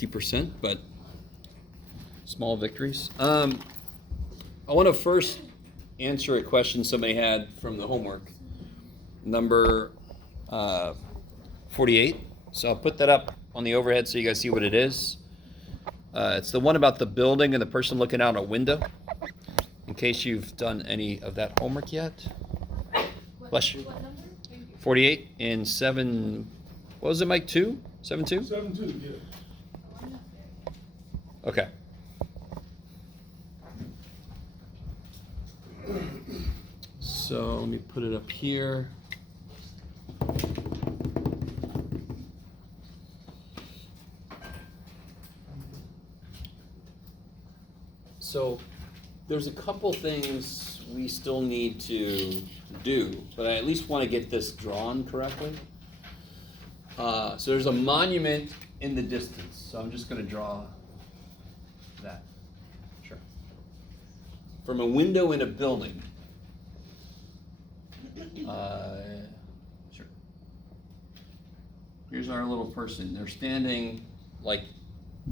50%, but small victories. I want to first answer a question somebody had from the homework, number 48. So I'll put that up on the overhead so you guys see what it is. It's the one about the building and the person looking out a window, in case you've done any of that homework yet. Bless you. 48 in 7, what was it, Mike, 2? 7-2? 7-2, yeah. Okay. So let me put it up here. So there's a couple things we still need to do, but I at least want to get this drawn correctly. So there's a monument in the distance, so I'm just going to draw that. Sure. From a window in a building. Sure. Here's our little person. They're standing like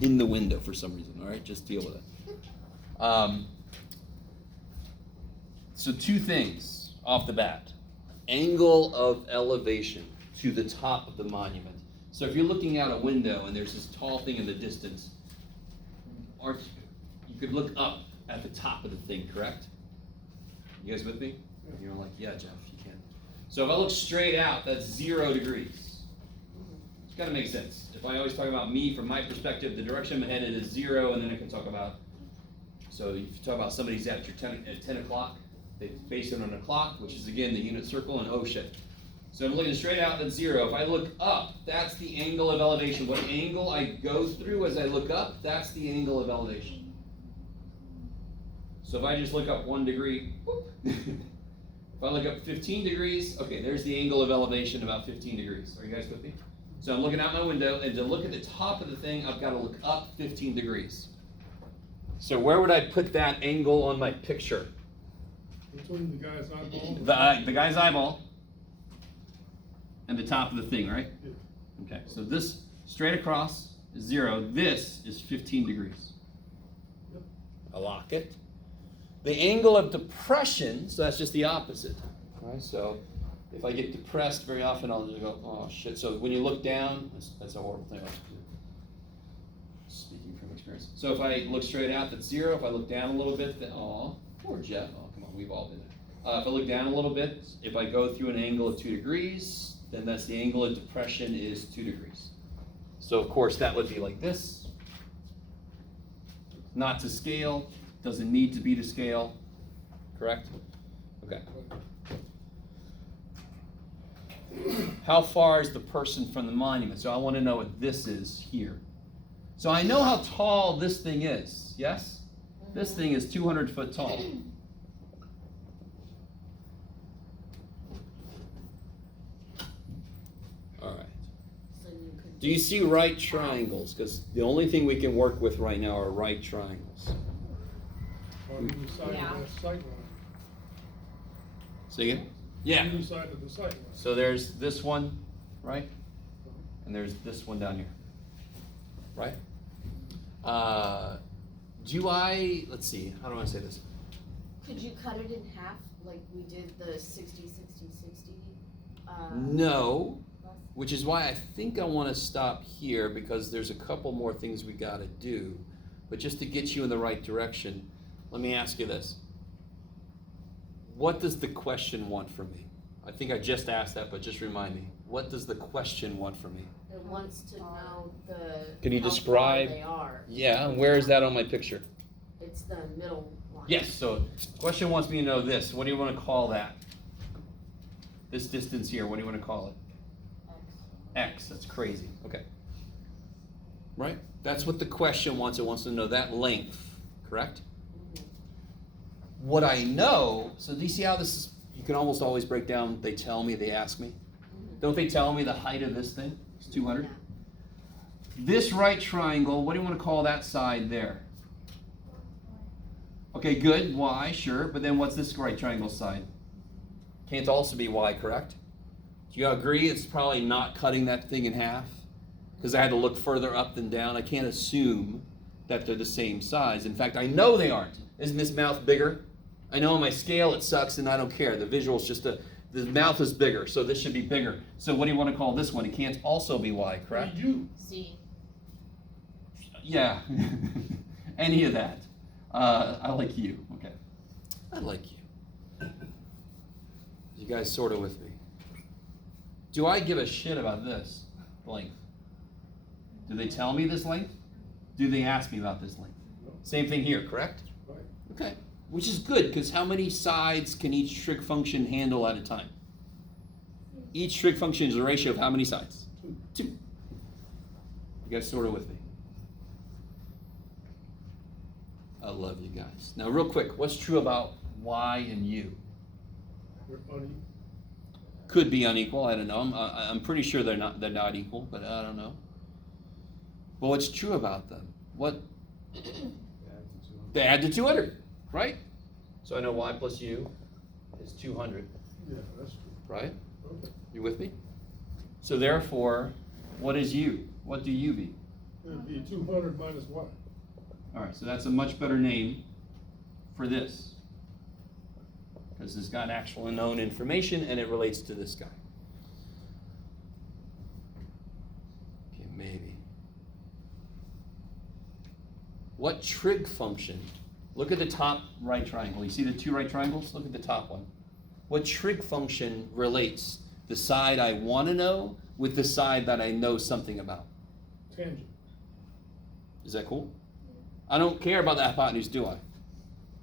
in the window for some reason. All right, just deal with it. So 2 things off the bat. Angle of elevation to the top of the monument. So if you're looking out a window and there's this tall thing in the distance, you could look up at the top of the thing, correct? You guys with me? You're like, yeah, Jeff, you can. So if I look straight out, that's 0 degrees. It's got to make sense. If I always talk about me from my perspective, the direction I'm headed is 0, and then I can talk about, so if you talk about somebody's at 10 o'clock, they base it on a clock, which is again the unit circle, and oh shit. So I'm looking straight out, that's 0. If I look up, that's the angle of elevation. What angle I go through as I look up, that's the angle of elevation. So if I just look up 1 degree, whoop, if I look up 15 degrees, okay, there's the angle of elevation, about 15 degrees. Are you guys with me? So I'm looking out my window, and to look at the top of the thing, I've got to look up 15 degrees. So where would I put that angle on my picture? Between the guy's eyeball. The guy's eyeball and the top of the thing, right? Yeah. Okay, so this straight across is 0. This is 15 degrees. Yep. I lock it. The angle of depression, so that's just the opposite. Right? So if I get depressed very often, I'll just go, oh shit. So when you look down, that's a horrible thing. Speaking from experience. So if I look straight out, that's 0. If I look down a little bit, then, oh, poor Jeff. Oh, come on, we've all been there. If I look down a little bit, if I go through an angle of 2 degrees, then that's the angle of depression is 2 degrees. So of course that would be like this. Not to scale, doesn't need to be to scale, correct? Okay. How far is the person from the monument? So I want to know what this is here. So I know how tall this thing is, yes? This thing is 200 foot tall. All right. Do you see right triangles? Because the only thing we can work with right now are right triangles. On either side of the sight line. See again? Yeah. Either side of the sight line. So there's this one, right? And there's this one down here, right? Let's see, how do I want to say this? Could you cut it in half, like we did the 60, 60, 60? No, which is why I think I want to stop here, because there's a couple more things we got to do. But just to get you in the right direction, let me ask you this. What does the question want from me? I think I just asked that, but just remind me. What does the question want from me? It wants to know Can you how describe? far they are. Yeah, and where is that on my picture? It's the middle one. Yes, so question wants me to know this. What do you want to call that? This distance here, what do you want to call it? X, that's crazy. Okay. Right? That's what the question wants. It wants to know that length, correct? Mm-hmm. What I know, so do you see how this is, you can almost always break down, they tell me, they ask me. Mm-hmm. Don't they tell me the height of this thing? It's 200. Yeah. This right triangle, what do you want to call that side there? Okay, good, Y, sure, but then what's this right triangle side? Can't also be Y, correct? Do you agree it's probably not cutting that thing in half? because I had to look further up than down. I can't assume that they're the same size. In fact, I know they aren't. Isn't this mouth bigger? I know on my scale it sucks and I don't care. The visual's just the mouth is bigger, so this should be bigger. So what do you want to call this one? It can't also be Y, correct? You. C. Yeah, any of that. I like you, okay. I like you. You guys sort of with me. Do I give a shit about this length? Do they tell me this length? Do they ask me about this length? No. Same thing here, correct? Right. Okay, which is good, because how many sides can each trig function handle at a time? Each trig function is a ratio of how many sides? Two. You guys sort of with me? I love you guys. Now, real quick, what's true about Y and U? They're unequal. Could be unequal. I don't know. I'm pretty sure they're not equal, but I don't know. But what's true about them? What? They add to 200, right? So I know Y plus U is 200, Yeah, that's true. right? Okay. You with me? So therefore, what is U? What do U be? It'd be 200 minus Y. All right, so that's a much better name for this, because it's got actual known information and it relates to this guy. Okay, maybe. What trig function? Look at the top right triangle. You see the two right triangles? Look at the top one. What trig function relates the side I want to know with the side that I know something about? Tangent. Is that cool? I don't care about the hypotenuse, do I?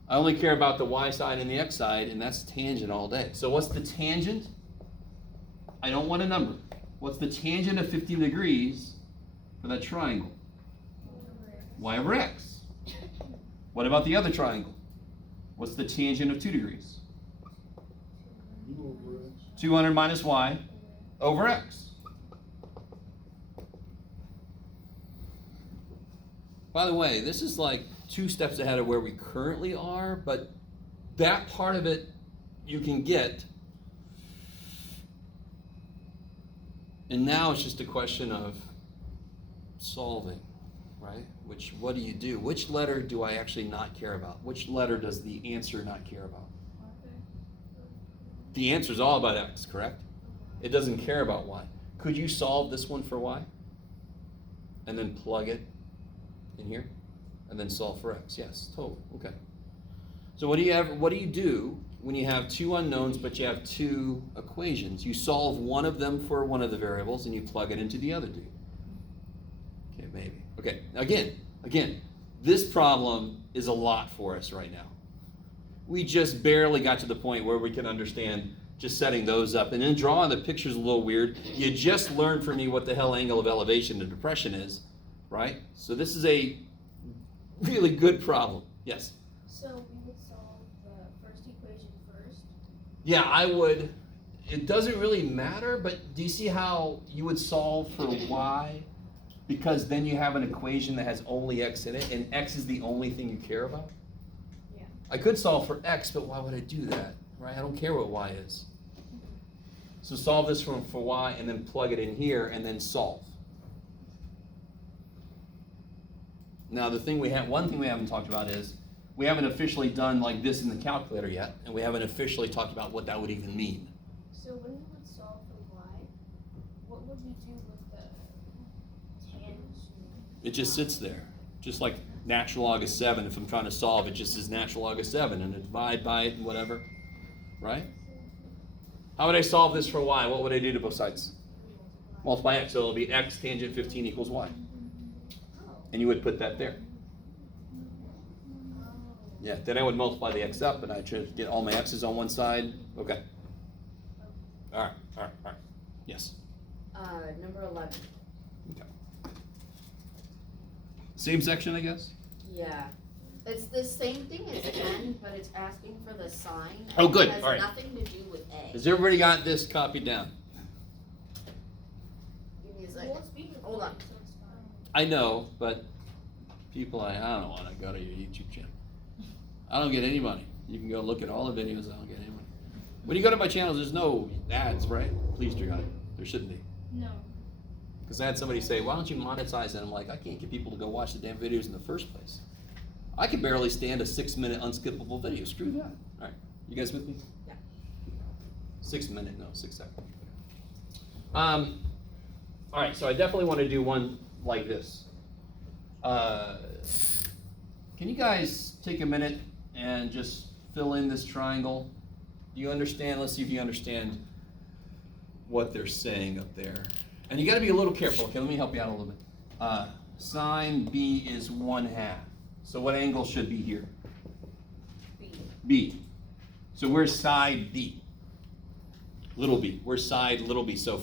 I only care about the y side and the x side, and that's tangent all day. So what's the tangent? I don't want a number. What's the tangent of 15 degrees for that triangle? Y over x. What about the other triangle? What's the tangent of 2 degrees? U over X. 200 minus y over x. By the way, this is like 2 steps ahead of where we currently are, but that part of it you can get. And now it's just a question of solving, right? What do you do? Which letter do I actually not care about? Which letter does the answer not care about? The answer is all about x, correct? It doesn't care about y. Could you solve this one for y? And then plug it in here? And then solve for x? Yes, totally. Okay. So what do you do when you have 2 unknowns but you have 2 equations? You solve one of them for one of the variables and you plug it into the other dude. Okay, maybe. Okay, again, this problem is a lot for us right now. We just barely got to the point where we can understand just setting those up. And then drawing the picture's a little weird. You just learned from me what the hell angle of elevation and depression is, right? So this is a really good problem. Yes? So we would solve the first equation first? Yeah, I would. It doesn't really matter, but do you see how you would solve for y? Because then you have an equation that has only x in it, and x is the only thing you care about? Yeah. I could solve for x, but why would I do that? Right? I don't care what y is. So solve this for y and then plug it in here and then solve. Now one thing we haven't talked about is we haven't officially done like this in the calculator yet, and we haven't officially talked about what that would even mean. So when we would solve for y, what would we do with the tangent? It just sits there, just like natural log of 7. If I'm trying to solve, it just is natural log of 7, and I divide by it and whatever, right? How would I solve this for y? What would I do to both sides? Multiply x, so it'll be x tangent 15 equals y. And you would put that there. Yeah, then I would multiply the x up, and I try to get all my x's on one side. Okay. All right. Yes. Number 11. Okay. Same section, I guess? Yeah. It's the same thing as n, but it's asking for the sign. Oh, good. It has All right. nothing to do with a. Has everybody got this copied down? Give me a Well, second. it's being Hold on. recorded, so it's fine. I know, but people, I don't want to go to your YouTube channel. I don't get any money. You can go look at all the videos. I don't get any money. When you go to my channel, there's no ads, right? Please, dear God, there shouldn't be. No. Because I had somebody say, why don't you monetize it? I'm like, I can't get people to go watch the damn videos in the first place. I can barely stand a 6-minute unskippable video. Screw that. All right, you guys with me? Yeah. 6 minute, no, 6 second. All right, so I definitely want to do one like this. Can you guys take a minute and just fill in this triangle? Do you understand? Let's see if you understand what they're saying up there. And you got to be a little careful. Okay, let me help you out a little bit. Sine B is 1/2. So what angle should be here? B. B. So where's side B? Little b. Where's side little b? So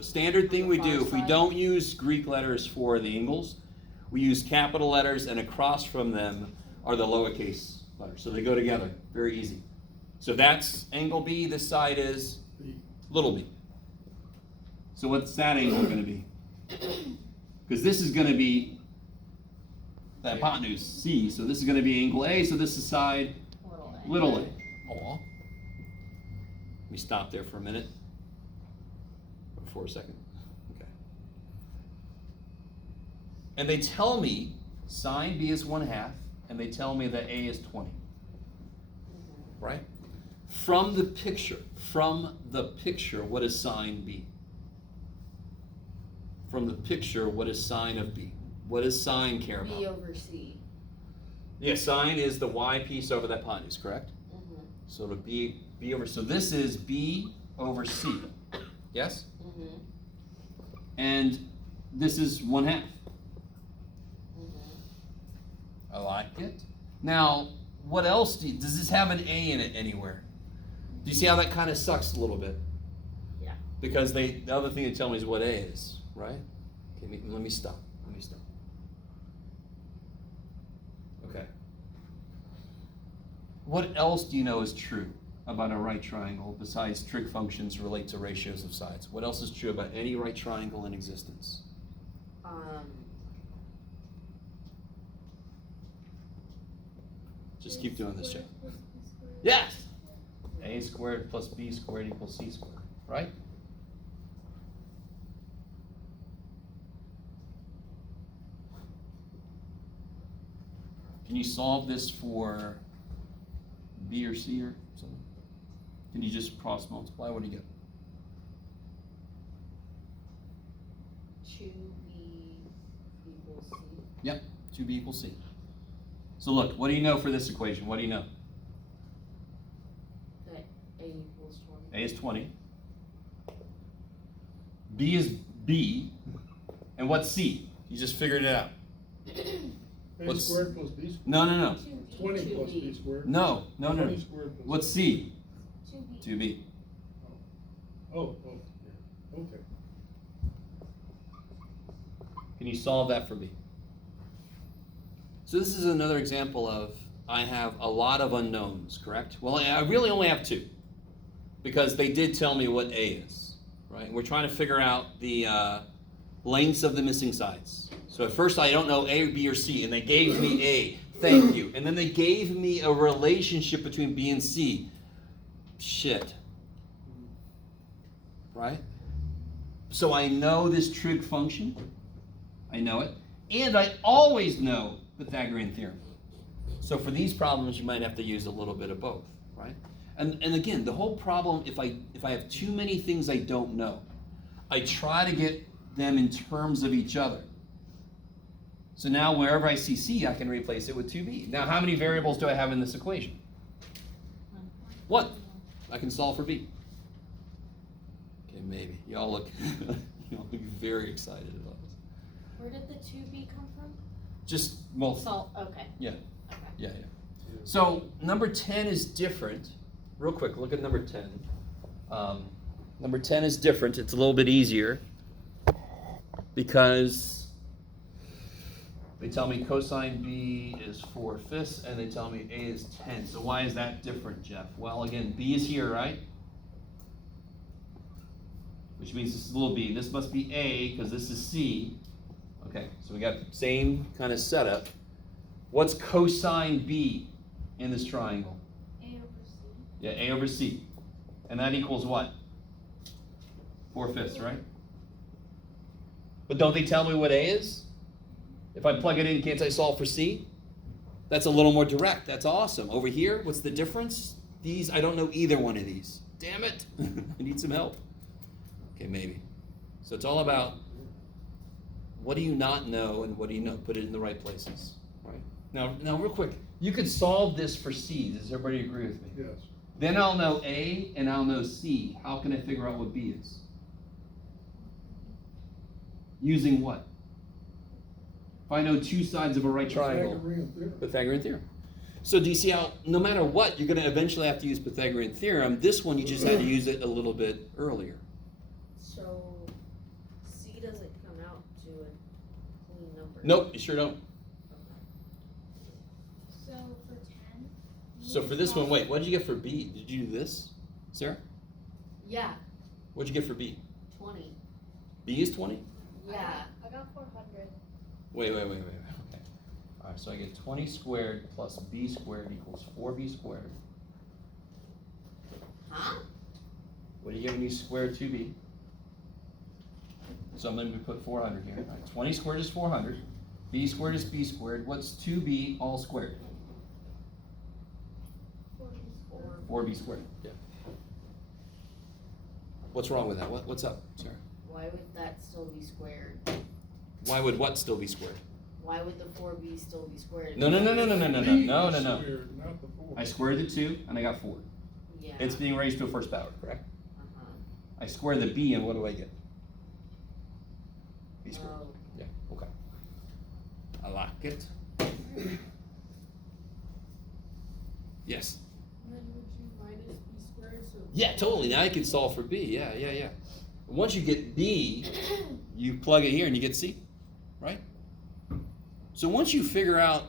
standard thing we do, if we don't use Greek letters for the angles, we use capital letters, and across from them are the lowercase letters. So they go together. Very easy. So that's angle B. This side is B. little b. So what's that angle going to be? Because this is going to be the hypotenuse C. So this is going to be angle A. So this is side little a. Aw. Let me stop there for a minute. For a second. Okay. And they tell me sine B is 1/2, and they tell me that A is 20. Right? From the picture, what is sine B? From the picture, what is sine of B? What does sine care about? B over C. Yeah, sine is the y piece over the hypotenuse, correct? Mm-hmm. So it'll be B over, so this is B over C. Yes? Mm-hmm. And this is 1/2. Mm-hmm. I like it. Now, what else does this have an A in it anywhere? Do you see how that kind of sucks a little bit? Yeah. Because the other thing they tell me is what A is, right? Okay, let me stop. Okay. What else do you know is true about a right triangle besides trig functions relate to ratios of sides? What else is true about any right triangle in existence? Just keep doing this, Jeff. Yes! A squared plus B squared equals C squared, right? Can you solve this for B or C or something? Can you just cross multiply? What do you get? 2B equals C. Yep, 2B equals C. So look, what do you know for this equation? What do you know? That A equals 20. A is 20. B is B. And what's C? You just figured it out. A What's- squared plus B squared. No. 20 plus B 2B. squared. No. 20 squared plus. What's C? 2B. 2B. Oh, yeah, okay. Can you solve that for B? So this is another example of I have a lot of unknowns, correct? Well, I really only have 2 because they did tell me what A is, right? We're trying to figure out the lengths of the missing sides. So at first I don't know A, B, or C, and they gave me A. Thank you. And then they gave me a relationship between B and C. Shit. Right? So I know this trig function. I know it. And I always know Pythagorean theorem. So for these problems, you might have to use a little bit of both, right? And again, the whole problem, if I have too many things I don't know, I try to get them in terms of each other. So now wherever I see C, I can replace it with 2B. Now how many variables do I have in this equation? 1. I can solve for B. Okay, maybe. Y'all look very excited about this. Where did the 2B come from? Just, well, Salt, okay. yeah. Okay. Yeah. So number 10 is different. Real quick, look at number 10. Number 10 is different. It's a little bit easier because they tell me cosine B is 4/5 and they tell me A is 10. So why is that different, Jeff? Well, again, B is here, right? Which means this is little b. This must be A because this is C. Okay, so we got the same kind of setup. What's cosine B in this triangle? A over C. Yeah, A over C. And that equals what? 4/5, right? But don't they tell me what A is? If I plug it in, can't I solve for C? That's a little more direct. That's awesome. Over here, what's the difference? These, I don't know either one of these. Damn it. I need some help. Okay, maybe. So it's all about what do you not know and what do you know? Put it in the right places. Right? Now real quick, you could solve this for C. Does everybody agree with me? Yes. Then I'll know A and I'll know C. How can I figure out what B is? Using what? If I know two sides of a right triangle. Pythagorean theorem. Pythagorean theorem. So do you see how no matter what, you're going to eventually have to use Pythagorean theorem. This one, you just had to use it a little bit earlier. So C doesn't come out to a clean number. Nope, you sure don't. So for 10. So for this one, wait, what did you get for B? Did you do this, Sarah? Yeah, What'd you get for B? 20. B is 20? Yeah. I got 400. Wait. Okay. All right, so I get 20 squared plus B squared equals 4B squared. Huh? What are you giving me squared 2B? So I'm going to put 400 here. All right, 20 squared is 400. B squared is B squared. What's 2B all squared? 4B squared. Yeah. What's wrong with that? What's up, Sarah? Why would that still be squared? Why would what still be squared? Why would the 4B still be squared? No. B is No. squared, not the 4. I squared the 2 and I got 4. Yeah. It's being raised to a first power, correct? Uh-huh. I square the B and what do I get? B squared. Oh, Yeah, okay. I like it. Yes. Then would you minus b squared, so? Yeah, totally. Now I can solve for B. Yeah. Once you get B, you plug it here and you get C, right? So once you figure out,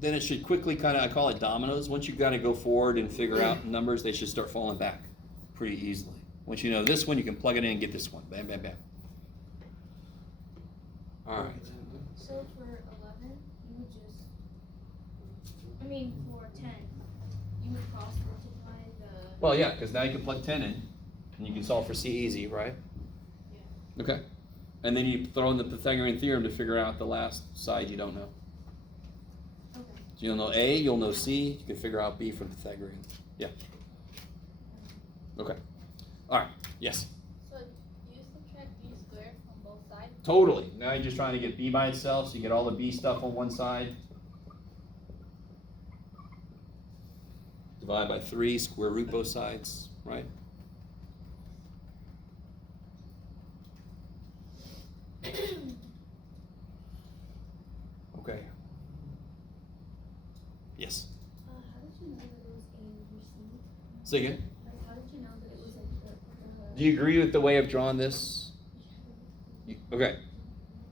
then it should quickly kind of, I call it dominoes. Once you got to go forward and figure out numbers, they should start falling back pretty easily. Once you know this one, you can plug it in and get this one. Bam, bam, bam. All right. So for 11, you would just, for 10, you would cross multiply the, Well, yeah, because now you can plug 10 in, and you can solve for C easy, right? Yeah. Okay. And then you throw in the Pythagorean theorem to figure out the last side you don't know. okay. So you'll know A, you'll know C, you can figure out B from Pythagorean. Yeah. Okay. All right. Yes. So you subtract b squared from both sides? Totally. Now you're just trying to get B by itself, so you get all the B stuff on one side. Divide by 3, square root both sides, right? Okay. Yes. How did you know that it was A over C? Say again. How did you know that it was the Do you agree with the way I've drawn this? Okay.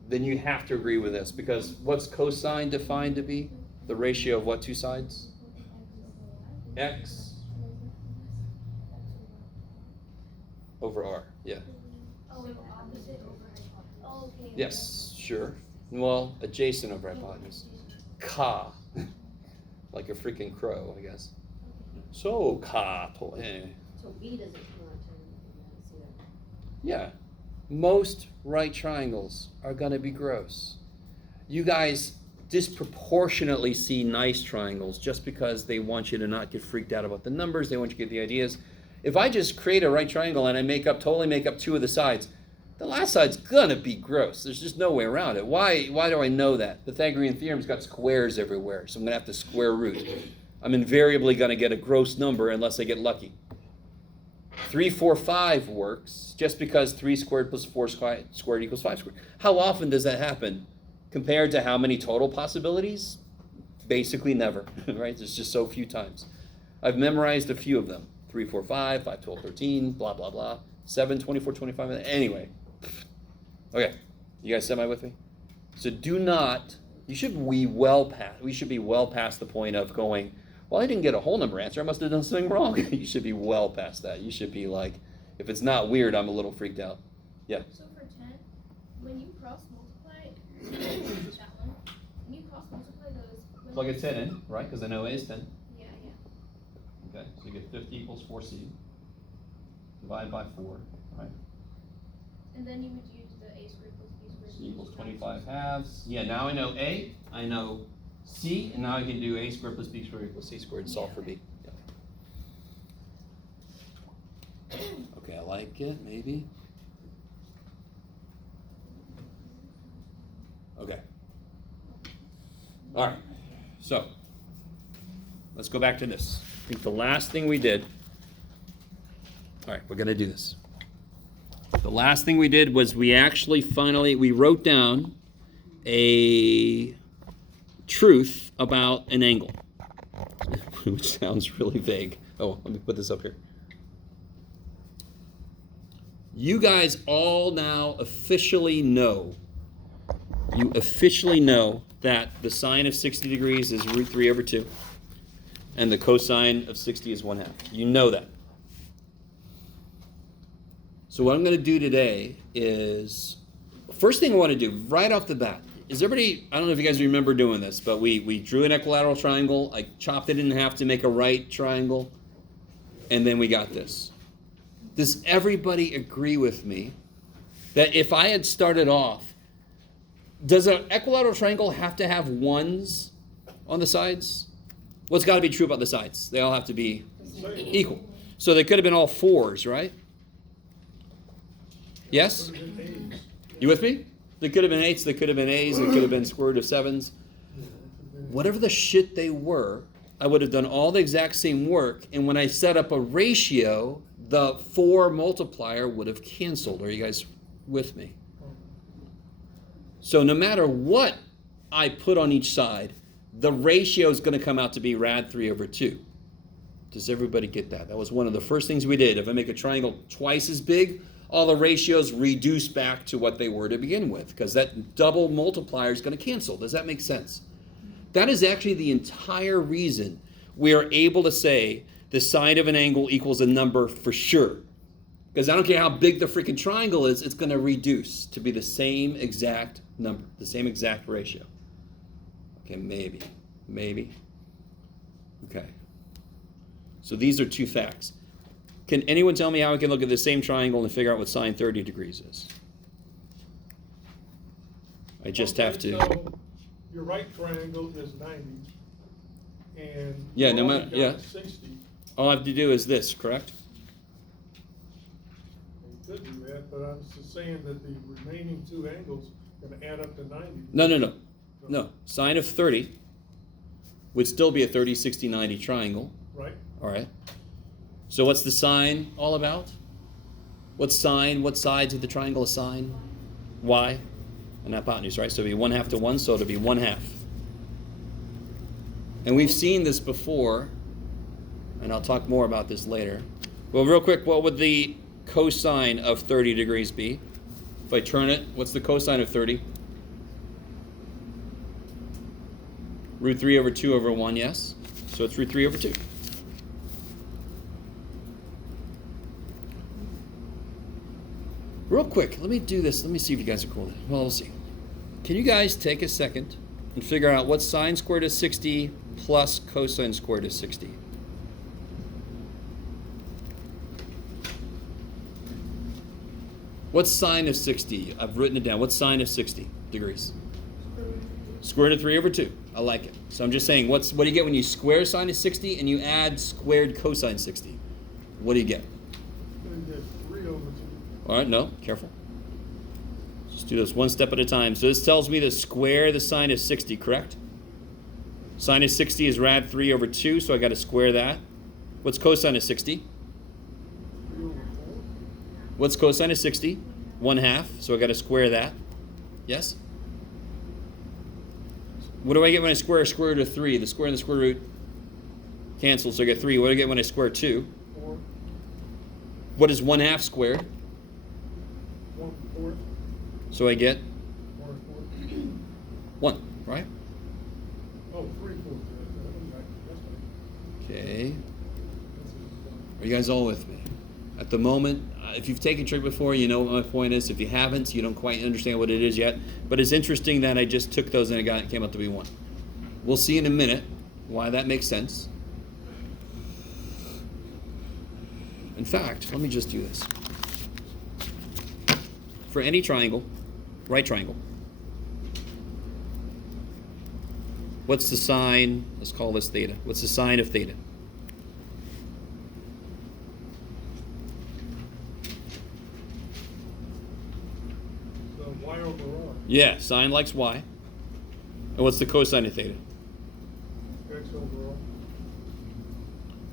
Then you have to agree with this, because what's cosine defined to be? The ratio of what two sides? X over R. Yeah. Oh, opposite over hypotenuse. Oh, okay. Yes, sure. Well, adjacent over hypotenuse. Ka. Like a freaking crow, I guess. So, ka. so B doesn't come out to anything, I see that. Yeah. Most right triangles are going to be gross. You guys disproportionately see nice triangles just because they want you to not get freaked out about the numbers. They want you to get the ideas. If I just create a right triangle and I totally make up two of the sides, the last side's going to be gross. There's just no way around it. Why do I know that? The Pythagorean theorem's got squares everywhere, so I'm going to have to square root. I'm invariably going to get a gross number unless I get lucky. 3, 4, 5 works just because 3 squared plus 4 squared equals 5 squared. How often does that happen? Compared to how many total possibilities? Basically never, right? There's just so few times. I've memorized a few of them. 3, 4, 5, 5, 12, 13, blah, blah, blah. 7, 24, 25, anyway. Okay, you guys semi with me? So we should be well past the point of going, well, I didn't get a whole number answer. I must have done something wrong. You should be well past that. You should be like, if it's not weird, I'm a little freaked out. Yeah. So for 10, when you cross multiply, that one, when you cross multiply those. Plug a 10 in, right? Because I know A is 10. Yeah. Okay, so you get 50 equals 4C. Divide by 4, right? And then you would use the a squared plus b squared. equals 25 halves. Yeah, now I know A, I know C, and now I can do A squared plus B squared equals C squared and solve for B. Yep. Okay, I like it, maybe. Okay. All right, so let's go back to this. I think the last thing we did, all right, we're gonna do this. The last thing we did was we actually we wrote down a truth about an angle, which sounds really vague. Oh, let me put this up here. You guys all now officially know, that the sine of 60 degrees is root 3 over 2, and the cosine of 60 is 1/2. You know that. So what I'm going to do today is, first thing I want to do right off the bat, is everybody, I don't know if you guys remember doing this, but we drew an equilateral triangle, I chopped it in half to make a right triangle, and then we got this. Does everybody agree with me that if I had started off, does an equilateral triangle have to have ones on the sides? What's got to be true about the sides? They all have to be equal. So they could have been all 4s, right? Yes? You with me? They could have been 8s, they could have been A's, they could have been square root of 7s. Whatever the shit they were, I would have done all the exact same work, and when I set up a ratio, the 4 multiplier would have canceled. Are you guys with me? So no matter what I put on each side, the ratio is going to come out to be rad 3 over 2. Does everybody get that? That was one of the first things we did. If I make a triangle twice as big, all the ratios reduce back to what they were to begin with, because that double multiplier is going to cancel. Does that make sense? That is actually the entire reason we are able to say the sine of an angle equals a number for sure. Because I don't care how big the freaking triangle is, it's going to reduce to be the same exact number, the same exact ratio. Okay, maybe. Okay. So these are 2 facts. Can anyone tell me how I can look at the same triangle and figure out what sine 30 degrees is? I just have to. So your right triangle is 90, and Yeah, no your matter- other yeah. got 60. All I have to do is this, correct? You could do that, but I'm just saying that the remaining 2 angles are going to add up to 90. No. Sine of 30 would still be a 30, 60, 90 triangle. Right? All right. So what's the sine all about? What sides of the triangle is sine? Y and hypotenuse, right? So it'll be 1/2 to 1, so it'll be 1/2. And we've seen this before, and I'll talk more about this later. Well, real quick, what would the cosine of 30 degrees be? If I turn it, what's the cosine of 30? Root 3 over 2 over 1, yes? So it's root 3 over 2. Real quick, let me do this. Let me see if you guys are cool. Well, we'll see. Can you guys take a second and figure out what sine squared is 60 plus cosine squared is 60? What's sine of 60? I've written it down. What's sine of 60 degrees? Square root of 3 over 2. I like it. So I'm just saying, what do you get when you square sine of 60 and you add squared cosine 60? What do you get? You're going to get 3 over 2. All right, no, careful. Just do this one step at a time. So this tells me to square the sine of 60, correct? Sine of 60 is rad 3 over 2, so I got to square that. What's cosine of 60? 3 over 4. What's cosine of 60? 1/2, so I got to square that. Yes? What do I get when I square square root of 3? The square and the square root cancel, so I get 3. What do I get when I square 2? 4. What is 1/2 squared? 1/4. So I get 1/4. 1, right? Oh, 3/4. That's right. Okay. Are you guys all with me? At the moment, if you've taken trig before, you know what my point is. If you haven't, you don't quite understand what it is yet. But it's interesting that I just took those and it came out to be 1. We'll see in a minute why that makes sense. In fact, let me just do this. For any triangle, right triangle, What's the sine? Let's call this theta. What's the sine of theta? So y over r, Yeah, sine likes y. And what's the cosine of theta? x over r.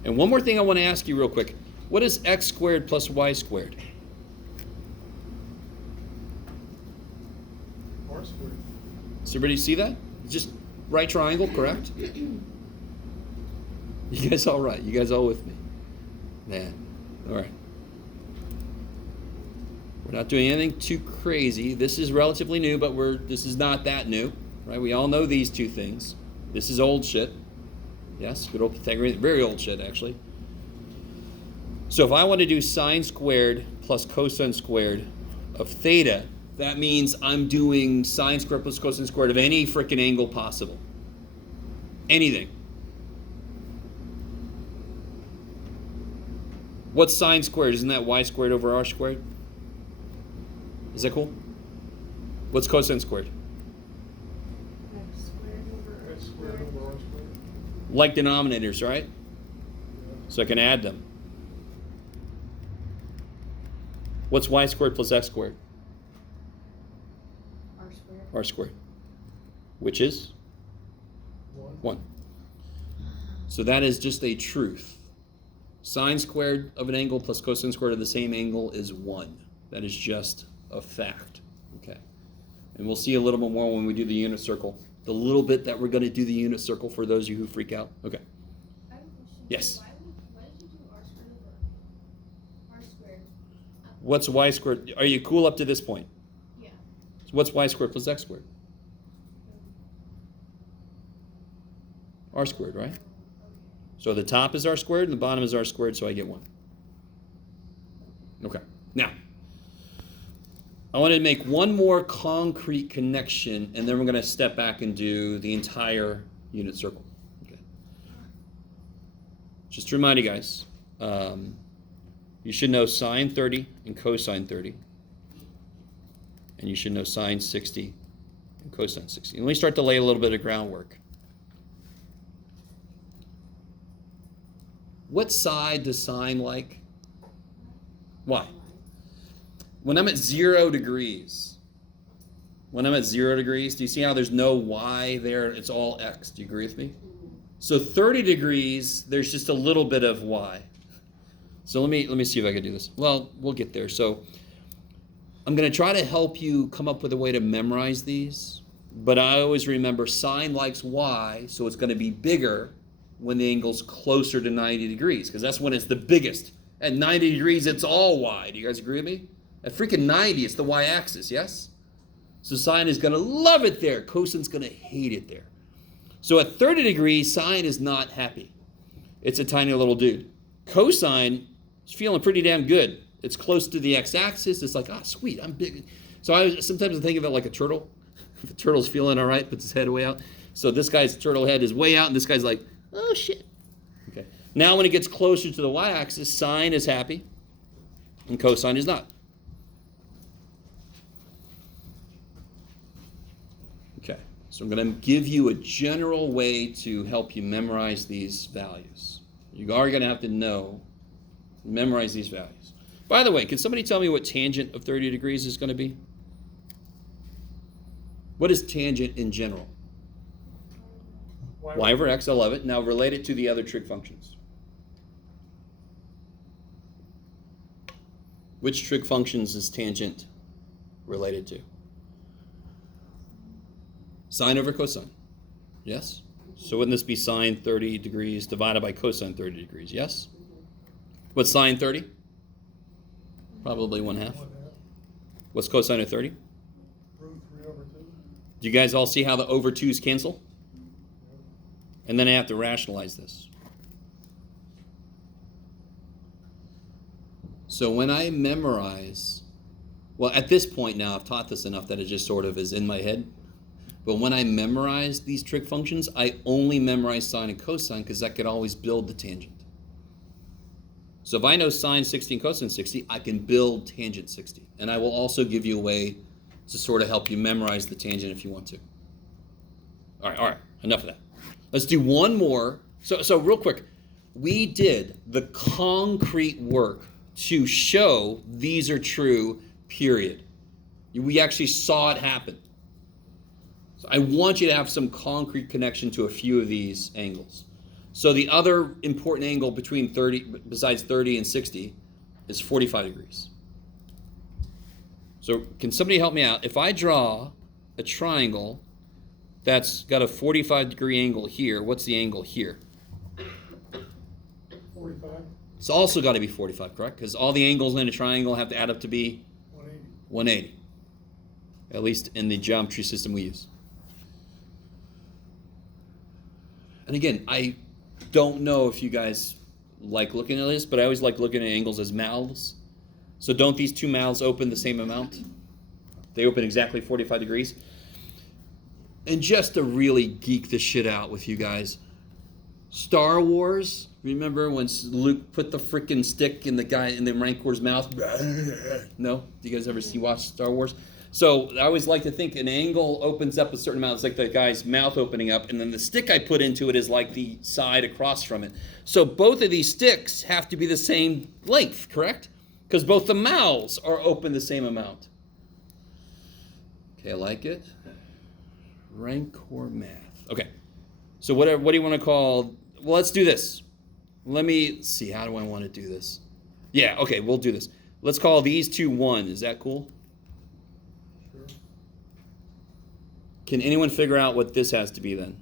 And one more thing I want to ask you real quick. What is x squared plus y squared? R squared. Does everybody see that? Just right triangle, correct? You guys all right? You guys all with me? Man, all right. We're not doing anything too crazy. This is relatively new, but this is not that new, right? We all know these two things. This is old shit. Yes, good old Pythagorean, very old shit actually. So if I want to do sine squared plus cosine squared of theta, that means I'm doing sine squared plus cosine squared of any freaking angle possible. Anything. What's sine squared? Isn't that y squared over r squared? Is that cool? What's cosine squared? X squared over X squared over r squared. Like denominators, right? Yeah. So I can add them. What's y squared plus x squared? R squared. R squared. Which is? 1. 1. So that is just a truth. Sine squared of an angle plus cosine squared of the same angle is 1. That is just a fact. Okay. And we'll see a little bit more when we do the unit circle. The little bit that we're going to do the unit circle for those of you who freak out. Okay. I have a question. Yes. Why did you do r squared over r squared? What's y squared? Are you cool up to this point? Yeah. So what's y squared plus x squared? R squared, right? So the top is r squared and the bottom is r squared, so I get 1. Okay. Now, I want to make one more concrete connection, and then we're going to step back and do the entire unit circle. Okay. Just to remind you guys, you should know sine 30 and cosine 30. And you should know sine 60 and cosine 60. And let me start to lay a little bit of groundwork. What side does sine like? Why? When I'm at 0 degrees, do you see how there's no y there? It's all x. Do you agree with me? So 30 degrees, there's just a little bit of y. So let me see if I can do this. Well, we'll get there. So I'm going to try to help you come up with a way to memorize these. But I always remember sine likes y, so it's going to be bigger when the angle's closer to 90 degrees, because that's when it's the biggest. At 90 degrees, it's all y. Do you guys agree with me? At freaking 90, it's the y-axis, yes? So sine is going to love it there. Cosine's going to hate it there. So at 30 degrees, sine is not happy. It's a tiny little dude. Cosine is feeling pretty damn good. It's close to the x-axis. It's like, sweet, I'm big. So sometimes I think of it like a turtle. The turtle's feeling all right, puts his head way out. So this guy's turtle head is way out, and this guy's like, oh, shit. Okay. Now when it gets closer to the y-axis, sine is happy, and cosine is not. Okay. So I'm going to give you a general way to help you memorize these values. You are going to have to memorize these values. By the way, can somebody tell me what tangent of 30 degrees is going to be? What is tangent in general? Y over x, I love it. Now relate it to the other trig functions. Which trig functions is tangent related to? Sine over cosine. Yes? So wouldn't this be sine 30 degrees divided by cosine 30 degrees? Yes? What's sine 30? Probably 1/2. What's cosine of 30? Root 3 over 2. Do you guys all see how the over 2's cancel? And then I have to rationalize this. So when I memorize, well, at this point now, I've taught this enough that it just sort of is in my head. But when I memorize these trig functions, I only memorize sine and cosine because I could always build the tangent. So if I know sine 60 and cosine 60, I can build tangent 60. And I will also give you a way to sort of help you memorize the tangent if you want to. All right. enough of that. Let's do one more. So real quick, we did the concrete work to show these are true, period. We actually saw it happen. So I want you to have some concrete connection to a few of these angles. So the other important angle between 30, besides 30 and 60, is 45 degrees. So can somebody help me out? If I draw a triangle that's got a 45 degree angle here, what's the angle here? 45, It's also got to be 45, correct? Because all the angles in a triangle have to add up to be 180. 180. At least in the geometry system we use. And again, I don't know if you guys like looking at this, but I always like looking at angles as mouths. So don't these two mouths open the same amount? They open exactly 45 degrees. And just to really geek the shit out with you guys, Star Wars, remember when Luke put the freaking stick in the Rancor's mouth? No? Do you guys ever watch Star Wars? So I always like to think an angle opens up a certain amount. It's like the guy's mouth opening up, and then the stick I put into it is like the side across from it. So both of these sticks have to be the same length, correct? Because both the mouths are open the same amount. Okay, I like it. Rancor math. Okay. So what do you want to call? Well, let's do this. Let me see. How do I want to do this? Yeah, okay, we'll do this. Let's call these two 1. Is that cool? Sure. Can anyone figure out what this has to be then?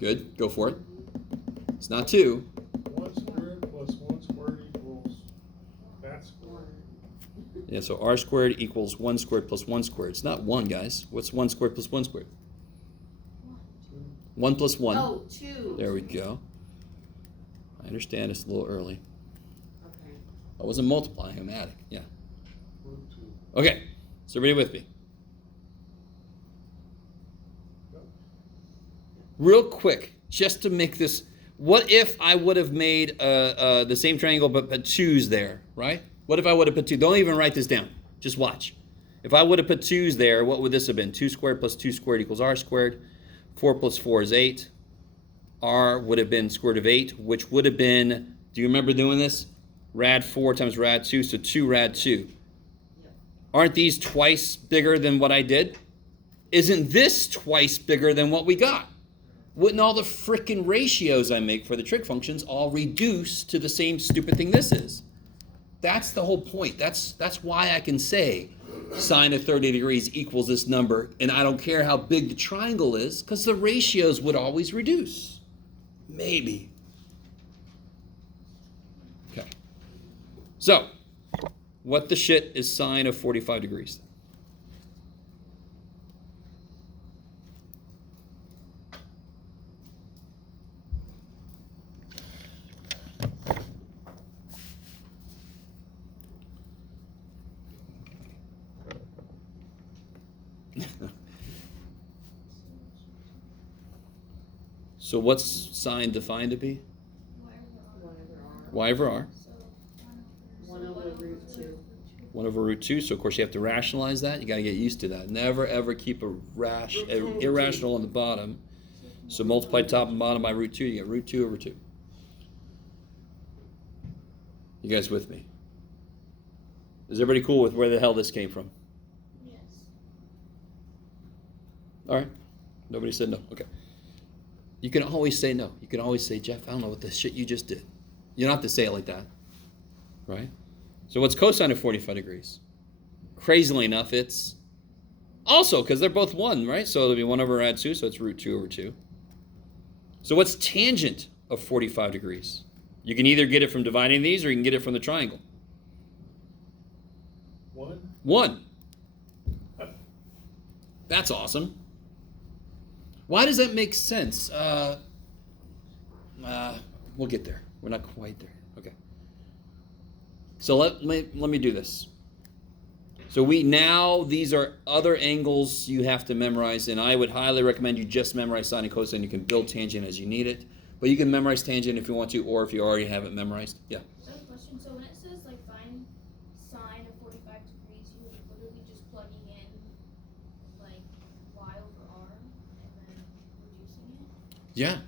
Good. Go for it. It's not 2. 1 squared plus 1 squared equals that squared. Yeah, so r squared equals 1 squared plus 1 squared. It's not 1, guys. What's 1 squared plus 1 squared? 1 plus 1. Oh, 2. There we go. I understand it's a little early. Okay. I wasn't multiplying, I'm adding. Yeah. Root 2. Okay. So everybody with me? Yep. Real quick, just to make this, what if I would have made the same triangle but put 2's there, right? What if I would have put 2? Don't even write this down. Just watch. If I would have put 2's there, what would this have been? 2 squared plus 2 squared equals r squared. 4 plus 4 is 8. R would have been square root of 8, which would have been, do you remember doing this? Rad 4 times rad 2, so 2 rad 2. Yep. Aren't these twice bigger than what I did? Isn't this twice bigger than what we got? Wouldn't all the frickin' ratios I make for the trig functions all reduce to the same stupid thing this is? That's the whole point. That's why I can say sine of 30 degrees equals this number, and I don't care how big the triangle is, because the ratios would always reduce. Maybe. Okay. So, what the shit is sine of 45 degrees? So what's sine defined to be? Y over r. So 1 over root 2. 1 over root 2. So of course you have to rationalize that. You got to get used to that. Never ever keep a irrational on the bottom. So multiply top and bottom by root 2. You get root 2 over 2. You guys with me? Is everybody cool with where the hell this came from? yes. All right. Nobody said no. Okay. You can always say no. You can always say, Jeff, I don't know what the shit you just did. You don't have to say it like that. Right? So what's cosine of 45 degrees? Crazily enough, it's also, because they're both 1, right? So it'll be 1 over rad 2, so it's root 2 over 2. So what's tangent of 45 degrees? You can either get it from dividing these, or you can get it from the triangle. 1. 1. That's awesome. Why does that make sense? We'll get there. We're not quite there. Okay. So let me do this. So these are other angles you have to memorize, and I would highly recommend you just memorize sine and cosine. You can build tangent as you need it, but you can memorize tangent if you want to, or if you already have it memorized. Yeah. So I have a question. So when it says like find sine of 45 degrees, you're literally just plugging in like y over Yeah,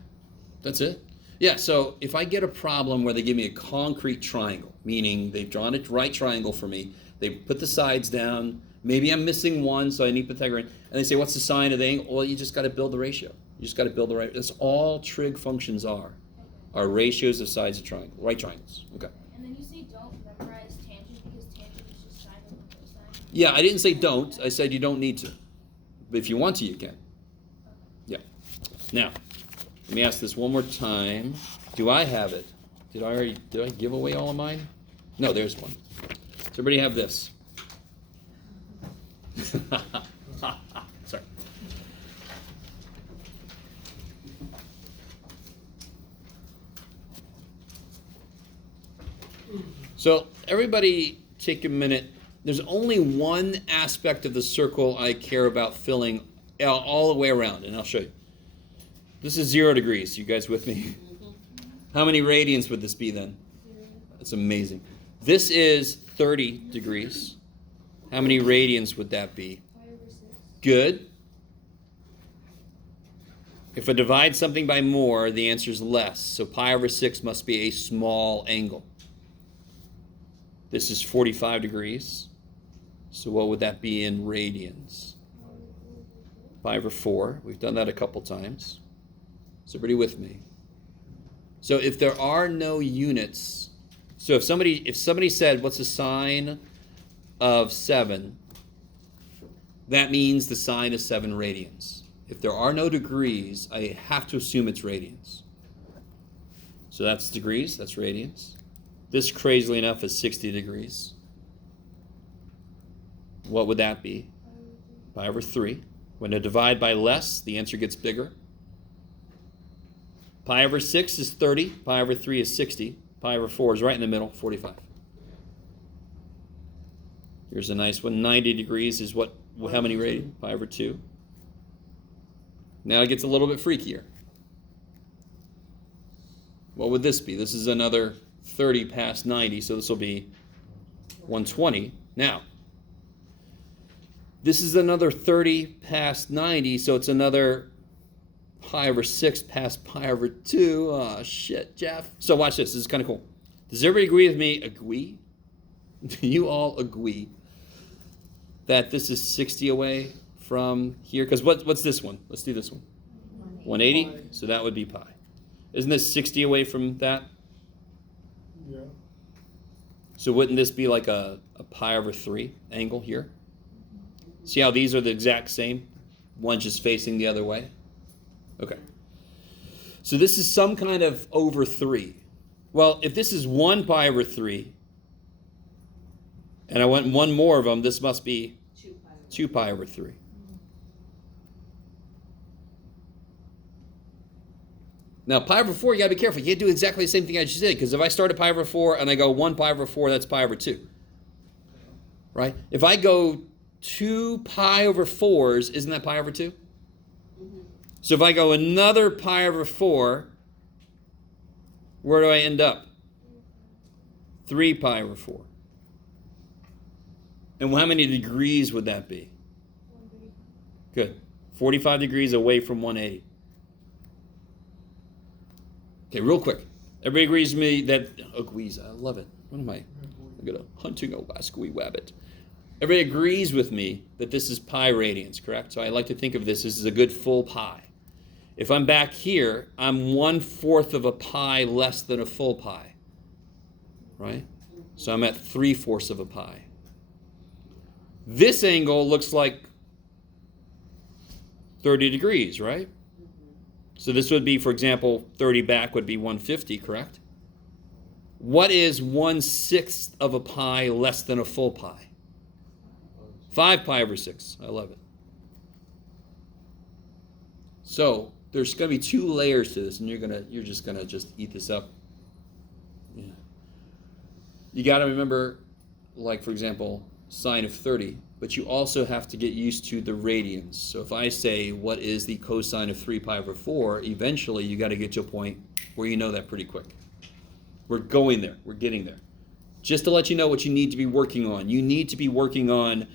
that's it. Yeah, so if I get a problem where they give me a concrete triangle, meaning they've drawn a right triangle for me, they put the sides down, maybe I'm missing one, so I need Pythagorean, and they say, what's the sign of the angle? Well, you just got to build the ratio. You just got to build the right. That's all trig functions are ratios of sides of triangle, right triangles. Okay. And then you say don't memorize tangent because tangent is just sine over cosine. Yeah, I didn't say don't. I said you don't need to. But if you want to, you can. Yeah. Now, let me ask this one more time. Do I have it? Did I give away all of mine? No, there's one. Does everybody have this? Sorry. So everybody take a minute. There's only one aspect of the circle I care about filling all the way around, and I'll show you. This is 0 degrees. You guys with me? How many radians would this be then? That's amazing. This is 30 degrees. How many radians would that be? 5 over 6. Good. If I divide something by more, the answer is less. So pi over 6 must be a small angle. This is 45 degrees. So what would that be in radians? Pi over 4. We've done that a couple times. Is everybody with me? So if there are no units, so if somebody said, what's the sine of 7? That means the sine is 7 radians. If there are no degrees, I have to assume it's radians. So that's degrees, that's radians. This, crazily enough, is 60 degrees. What would that be? Pi over 3. When I divide by less, the answer gets bigger. Pi over 6 is 30. Pi over 3 is 60. Pi over 4 is right in the middle, 45. Here's a nice one. 90 degrees is what? How many radians? Pi over 2. Now it gets a little bit freakier. What would this be? This is another 30 past 90, so this will be 120. Now, this is another 30 past 90, so it's another pi over 6 past pi over 2. Oh, shit, Jeff. So watch this. This is kind of cool. Does everybody agree with me? Agree? Do you all agree that this is 60 away from here? Because what's this one? Let's do this one. 180? So that would be pi. Isn't this 60 away from that? Yeah. So wouldn't this be like a pi over 3 angle here? See how these are the exact same? One's just facing the other way? Okay. So this is some kind of over 3. Well, if this is 1 pi over 3, and I want one more of them, this must be 2 pi over 3. Now, pi over 4, you got to be careful. You can't do exactly the same thing I just did, because if I start at pi over 4 and I go 1 pi over 4, that's pi over 2. Right? If I go 2 pi over 4s, isn't that pi over 2? Mm-hmm. So if I go another pi over 4, where do I end up? 3 pi over 4. And how many degrees would that be? 180. Good. 45 degrees away from 180. Okay, real quick. Everybody agrees with me that, agrees, I love it. What am I? I'm going to hunting a wascally wabbit. Everybody agrees with me that this is pi radians, correct? So I like to think of this as a good full pi. If I'm back here, I'm 1/4 of a pi less than a full pi, right? So I'm at 3/4 of a pi. This angle looks like 30 degrees, right? So this would be, for example, 30 back would be 150, correct? What is 1/6 of a pi less than a full pi? 5 pi over 6. I love it. So there's going to be 2 layers to this, and you're just gonna eat this up. Yeah. You got to remember, like for example, sine of 30, but you also have to get used to the radians. So if I say what is the cosine of 3 pi over 4, eventually you got to get to a point where you know that pretty quick. We're going there. We're getting there. Just to let you know what you need to be working on. You need to be working on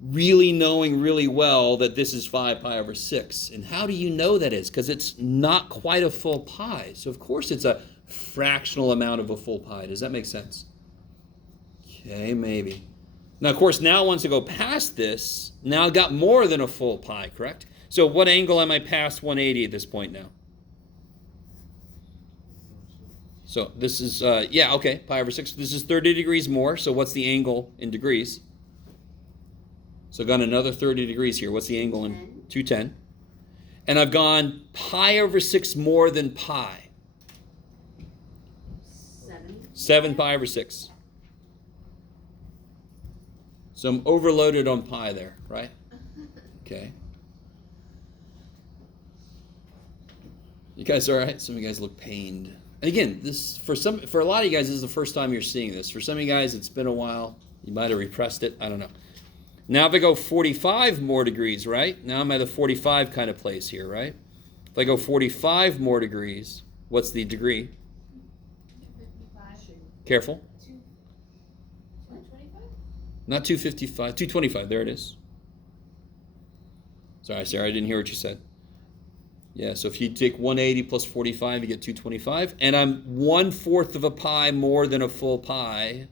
really knowing really well that this is 5 pi over 6. And how do you know that is? Because it's not quite a full pi. So of course it's a fractional amount of a full pi. Does that make sense? Okay, maybe. Now, of course, now once I go past this, now I've got more than a full pi, correct? So what angle am I past 180 at this point now? So this is, yeah, okay, pi over 6. This is 30 degrees more, so what's the angle in degrees? So I've got another 30 degrees here. What's the angle in 210? And I've gone pi over 6 more than pi. 7 pi over 6. So I'm overloaded on pi there, right? Okay. You guys all right? Some of you guys look pained. And again, this for a lot of you guys, this is the first time you're seeing this. For some of you guys, it's been a while. You might have repressed it. I don't know. Now if I go 45 more degrees, right? Now I'm at a 45 kind of place here, right? If I go 45 more degrees, what's the degree? 255. Careful. 225? Not 255, 225. There it is. Sorry, Sarah, I didn't hear what you said. Yeah, so if you take 180 plus 45, you get 225. And I'm 1/4 of a pi more than a full pi.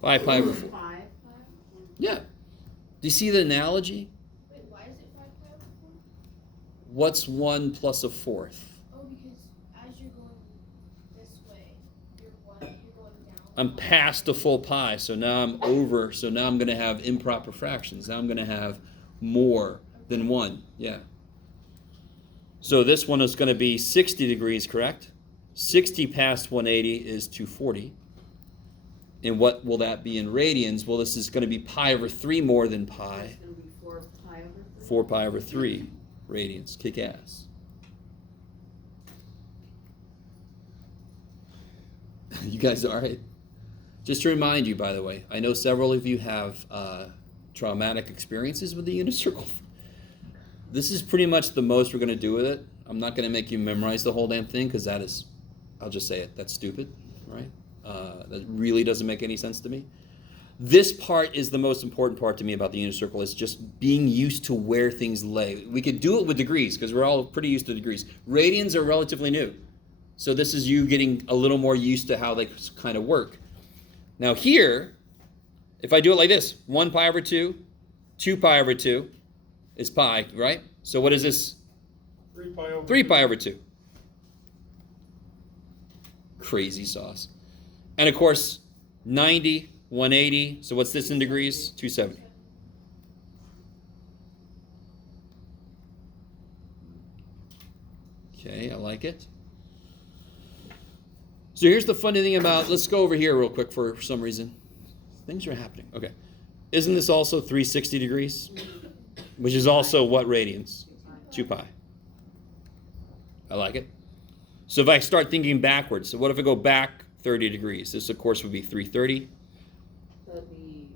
Five pi over 4. 5. Yeah. Do you see the analogy? Wait, why is it 5 pi over 4? What's 1 plus a 4th? Oh, because as you're going this way, you're going down. I'm past a full pi, so now I'm over. So now I'm going to have improper fractions. Now I'm going to have more than 1. Yeah. So this one is going to be 60 degrees, correct? 60 past 180 is 240. And what will that be in radians? Well, this is going to be pi over 3 more than pi. It's going to be 4 pi over 3. 4 pi over 3 radians. Kick ass. You guys all right? Just to remind you, by the way, I know several of you have traumatic experiences with the unit circle. This is pretty much the most we're going to do with it. I'm not going to make you memorize the whole damn thing because that is, I'll just say it, that's stupid, right? That really doesn't make any sense to me. This part is the most important part to me about the unit circle, is just being used to where things lay. We could do it with degrees because we're all pretty used to degrees. Radians are relatively new. So this is you getting a little more used to how they kind of work. Now here, if I do it like this, 1 pi over 2, 2 pi over 2 is pi, right? So what is this? 3 pi over 3 pi over 2. Crazy sauce. And of course, 90, 180. So what's this in degrees? 270. Okay, I like it. So here's the funny thing about, let's go over here real quick for some reason. Things are happening. Okay. Isn't this also 360 degrees? Which is also what radians? 2 pi. I like it. So if I start thinking backwards, so what if I go back 30 degrees? This, of course, would be 330. So it'd be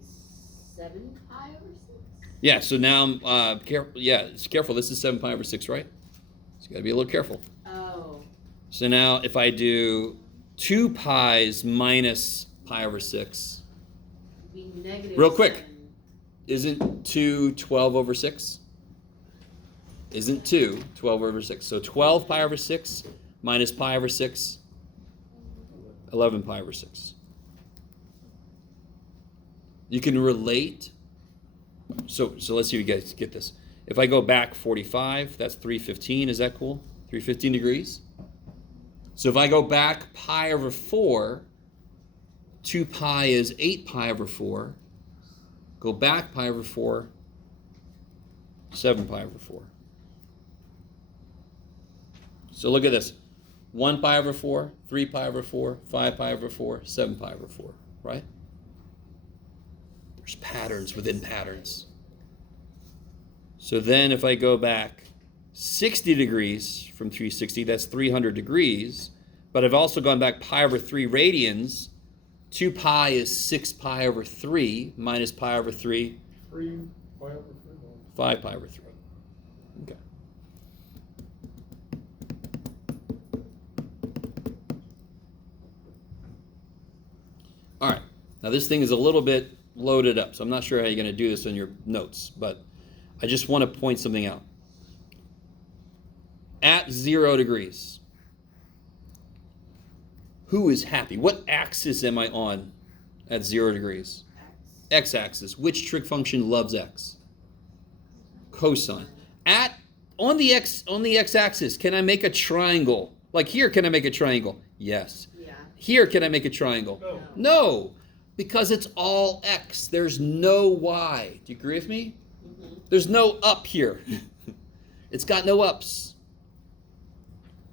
7 Pi over 6? Yeah, so now I'm careful. Yeah, it's careful. This is 7 pi over 6, right? So you got to be a little careful. Oh. So now if I do 2 pi's minus pi over 6, It'd be negative real quick. 7. Isn't 2 12 over 6? Isn't 2 12 over 6? So 12 pi over 6 minus pi over 6, 11 pi over 6. You can relate. So let's see if you guys get this. If I go back 45, that's 315. Is that cool? 315 degrees. So if I go back pi over 4, 2 pi is 8 pi over 4. Go back pi over 4, 7 pi over 4. So look at this. 1 pi over 4, 3 pi over 4, 5 pi over 4, 7 pi over 4, right? There's patterns within patterns. So then if I go back 60 degrees from 360, that's 300 degrees. But I've also gone back pi over 3 radians. 2 pi is 6 pi over 3 minus pi over 3. 3 pi over 3. 5 pi over 3. Okay. Now this thing is a little bit loaded up, so I'm not sure how you're going to do this in your notes, but I just want to point something out. At 0 degrees, who is happy? What axis am I on at 0 degrees? X-axis. Which trig function loves x? Cosine. On the x-axis, can I make a triangle? Like here, can I make a triangle? Yes. Yeah. Here, can I make a triangle? No. No, because it's all x. There's no y. Do you agree with me? Mm-hmm. There's no up here. It's got no ups.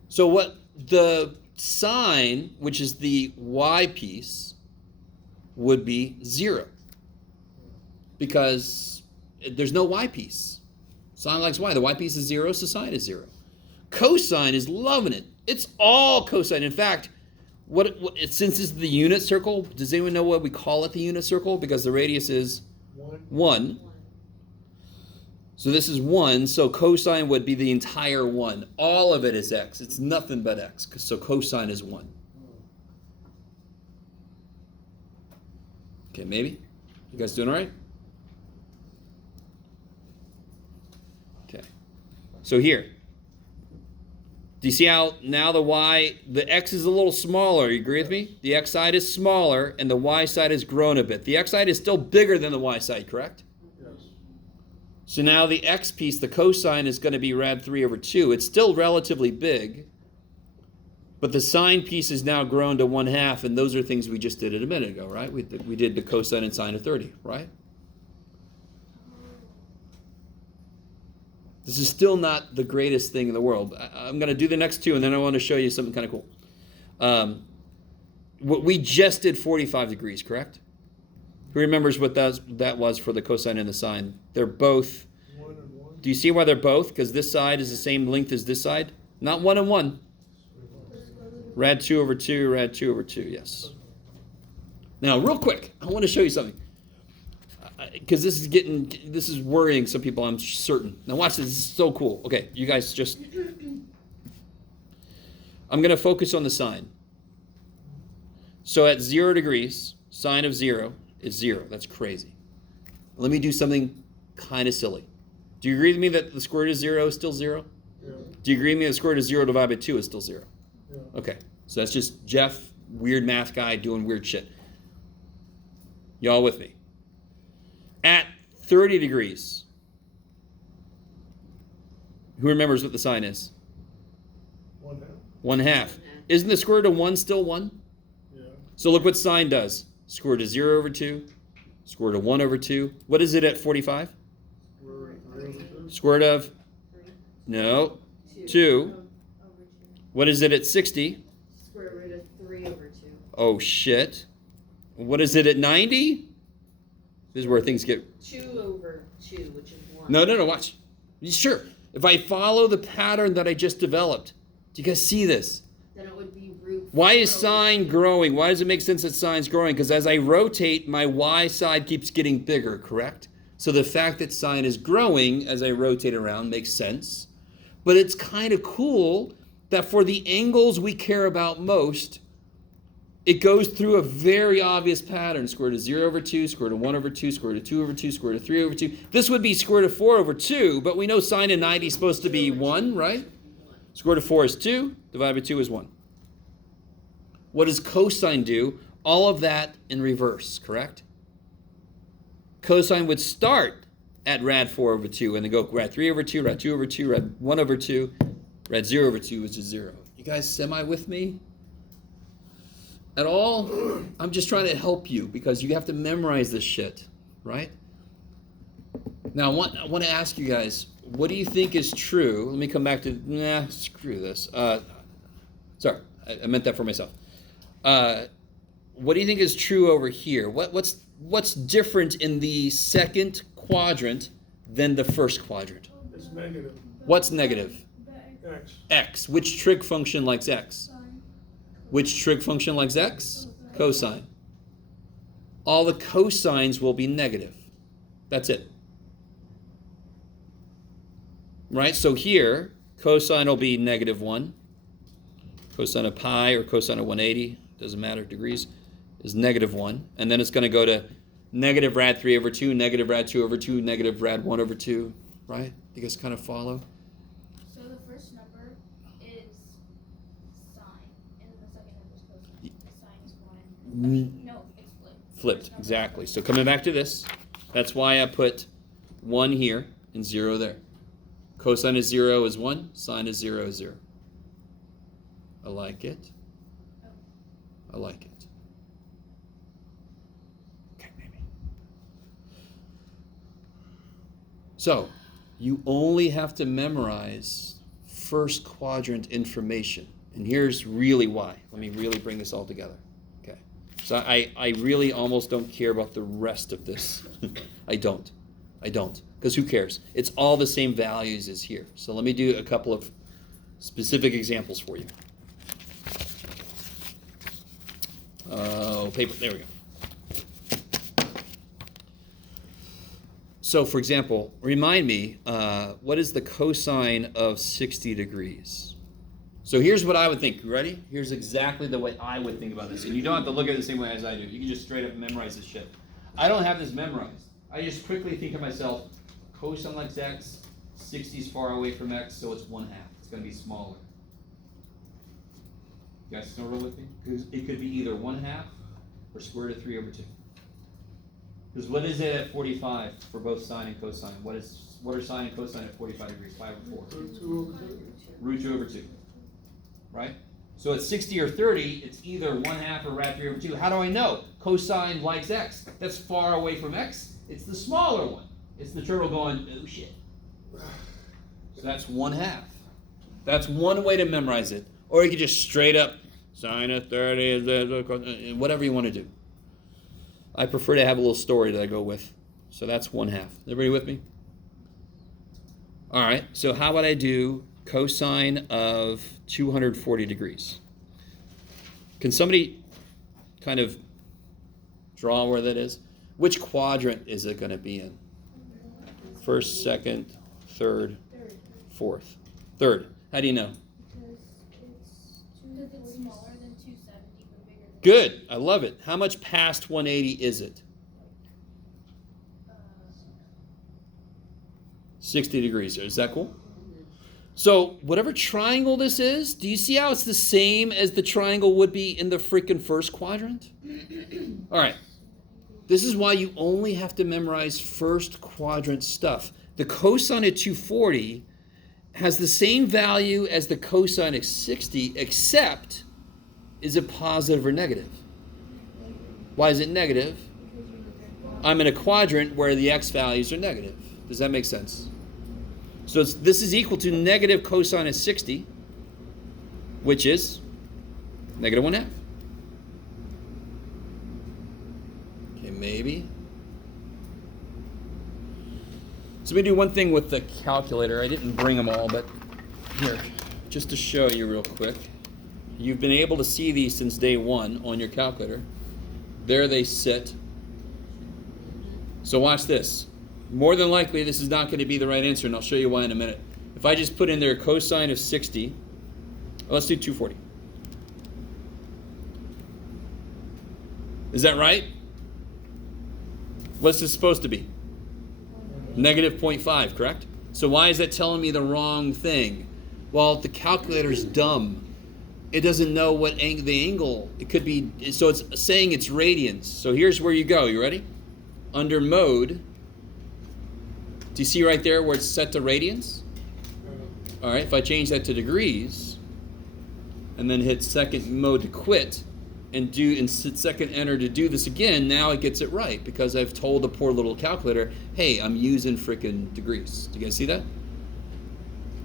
So what the sine, which is the y piece, would be 0. Because there's no y piece. Sine likes y. The y piece is 0, so sine is 0. Cosine is loving it. It's all cosine. In fact, since this is the unit circle, does anyone know what we call it the unit circle? Because the radius is 1. So this is 1, so cosine would be the entire 1. All of it is x. It's nothing but x, so cosine is 1. Okay, maybe? You guys doing all right? Okay. So here. Do you see how now the x is a little smaller? You agree with me? The x side is smaller and the y side has grown a bit. The x side is still bigger than the y side, correct? Yes. So now the x piece, the cosine, is going to be rad 3 over 2. It's still relatively big, but the sine piece is now grown to 1/2, and those are things we just did a minute ago, right? We did the cosine and sine of 30, right? This is still not the greatest thing in the world. I'm going to do the next two, and then I want to show you something kind of cool. We just did 45 degrees, correct? Who remembers what that was for the cosine and the sine? They're both. 1 and 1. Do you see why they're both? Because this side is the same length as this side. Not 1 and 1. Rad 2 over 2, rad 2 over 2, yes. Now, real quick, I want to show you something. Because this is worrying some people, I'm certain. Now watch this, this is so cool. Okay, you guys just, I'm going to focus on the sine. So at 0 degrees, sine of 0 is 0. That's crazy. Let me do something kind of silly. Do you agree with me that the square root of 0 is still 0? Yeah. Do you agree with me that the square root of 0 divided by 2 is still 0? Yeah. Okay, so that's just Jeff, weird math guy, doing weird shit. Y'all with me? At 30 degrees, who remembers what the sine is? 1/2. 1/2. Isn't the square root of 1 still 1? Yeah. So look what sine does. Square root of 0 over 2, square root of 1 over 2. What is it at 45? Square root of 3 over 2. Square root of? No. 2. What is it at 60? Square root of 3 over 2. Oh shit. What is it at 90? This is where things get... 2 over 2, which is 1. No, watch. Sure. If I follow the pattern that I just developed, do you guys see this? Then it would be root. Why is 4 sine growing? Why does it make sense that sine's growing? Because as I rotate, my y side keeps getting bigger, correct? So the fact that sine is growing as I rotate around makes sense. But it's kind of cool that for the angles we care about most, it goes through a very obvious pattern. Square root of 0 over 2, square root of 1 over 2, square root of 2 over 2, square root of 3 over 2. This would be square root of 4 over 2, but we know sine of 90 is supposed to be 1, right? Square root of 4 is 2, divided by 2 is 1. What does cosine do? All of that in reverse, correct? Cosine would start at rad 4 over 2, and then go rad 3 over 2, rad 2 over 2, rad 1 over 2, rad 0 over 2, which is 0. You guys semi with me? At all? I'm just trying to help you because you have to memorize this shit, right? Now, I want to ask you guys, what do you think is true? Let me come back to, screw this. Sorry, I meant that for myself. What do you think is true over here? What's different in the second quadrant than the first quadrant? It's negative. What's negative? X. X. Which trig function likes X? Which trig function likes X? Cosine. All the cosines will be negative. That's it. Right? So here, cosine will be -1. Cosine of pi or cosine of 180, doesn't matter, degrees. is -1, and then it's going to go to negative rad 3 over 2, negative rad 2 over 2, negative rad 1 over 2, right? You guys kind of follow? So the first number is sine, and the second number is cosine. The sine is 1. I mean, no, it's flipped. Flipped, First number is exactly. flipped. So coming back to this, that's why I put 1 here and 0 there. Cosine of 0 is 1, sine of 0 is 0. I like it. I like it. Okay, maybe. So, you only have to memorize first quadrant information. And here's really why. Let me really bring this all together. Okay. So I really almost don't care about the rest of this. I don't. Because who cares? It's all the same values as here. So let me do a couple of specific examples for you. Paper, there we go. So for example, remind me, what is the cosine of 60 degrees? So here's what I would think. You ready? Here's exactly the way I would think about this. And you don't have to look at it the same way as I do. You can just straight up memorize this shit. I don't have this memorized. I just quickly think to myself, cosine likes x, 60 is far away from x, so it's 1/2. It's going to be smaller. You guys still roll with me? Because it could be either 1/2 or square root of 3 over 2. Because what is it at 45 for both sine and cosine? What are sine and cosine at 45 degrees? 5 or 4? Root 2 over 2. Root 2 over 2. Right? So at 60 or 30, it's either 1/2 or rad 3 over 2. How do I know? Cosine likes x. That's far away from x. It's the smaller one. It's the turtle going, oh shit. So that's 1/2. That's one way to memorize it. Or you could just straight up sine of 30, whatever you want to do. I prefer to have a little story that I go with. So that's 1/2. Everybody with me? All right, so how would I do cosine of 240 degrees? Can somebody kind of draw where that is? Which quadrant is it going to be in? First, second, third, fourth. Third. How do you know? Because it's smaller than 270, but bigger than Good. I love it. How much past 180 is it? 60 degrees. Is that cool? So whatever triangle this is, do you see how it's the same as the triangle would be in the freaking first quadrant? All right. This is why you only have to memorize first quadrant stuff. The cosine of 240 has the same value as the cosine of 60, except is it positive or negative? Why is it negative? I'm in a quadrant where the x values are negative. Does that make sense? So this is equal to negative cosine of 60, which is negative 1/2. Okay, maybe. So let me do one thing with the calculator. I didn't bring them all, but here, just to show you real quick. You've been able to see these since day one on your calculator. There they sit. So watch this. More than likely, this is not going to be the right answer, and I'll show you why in a minute. If I just put in there cosine of 60, let's do 240. Is that right? What's this supposed to be? Negative 0.5, correct? So why is that telling me the wrong thing? Well, the calculator's dumb. It doesn't know what the angle, it could be, so it's saying it's radians. So here's where you go. You ready? Under mode, do you see right there where it's set to radians? All right, if I change that to degrees, and then hit second mode to quit, and hit second enter to do this again, now it gets it right, because I've told the poor little calculator, hey, I'm using frickin' degrees. Do you guys see that?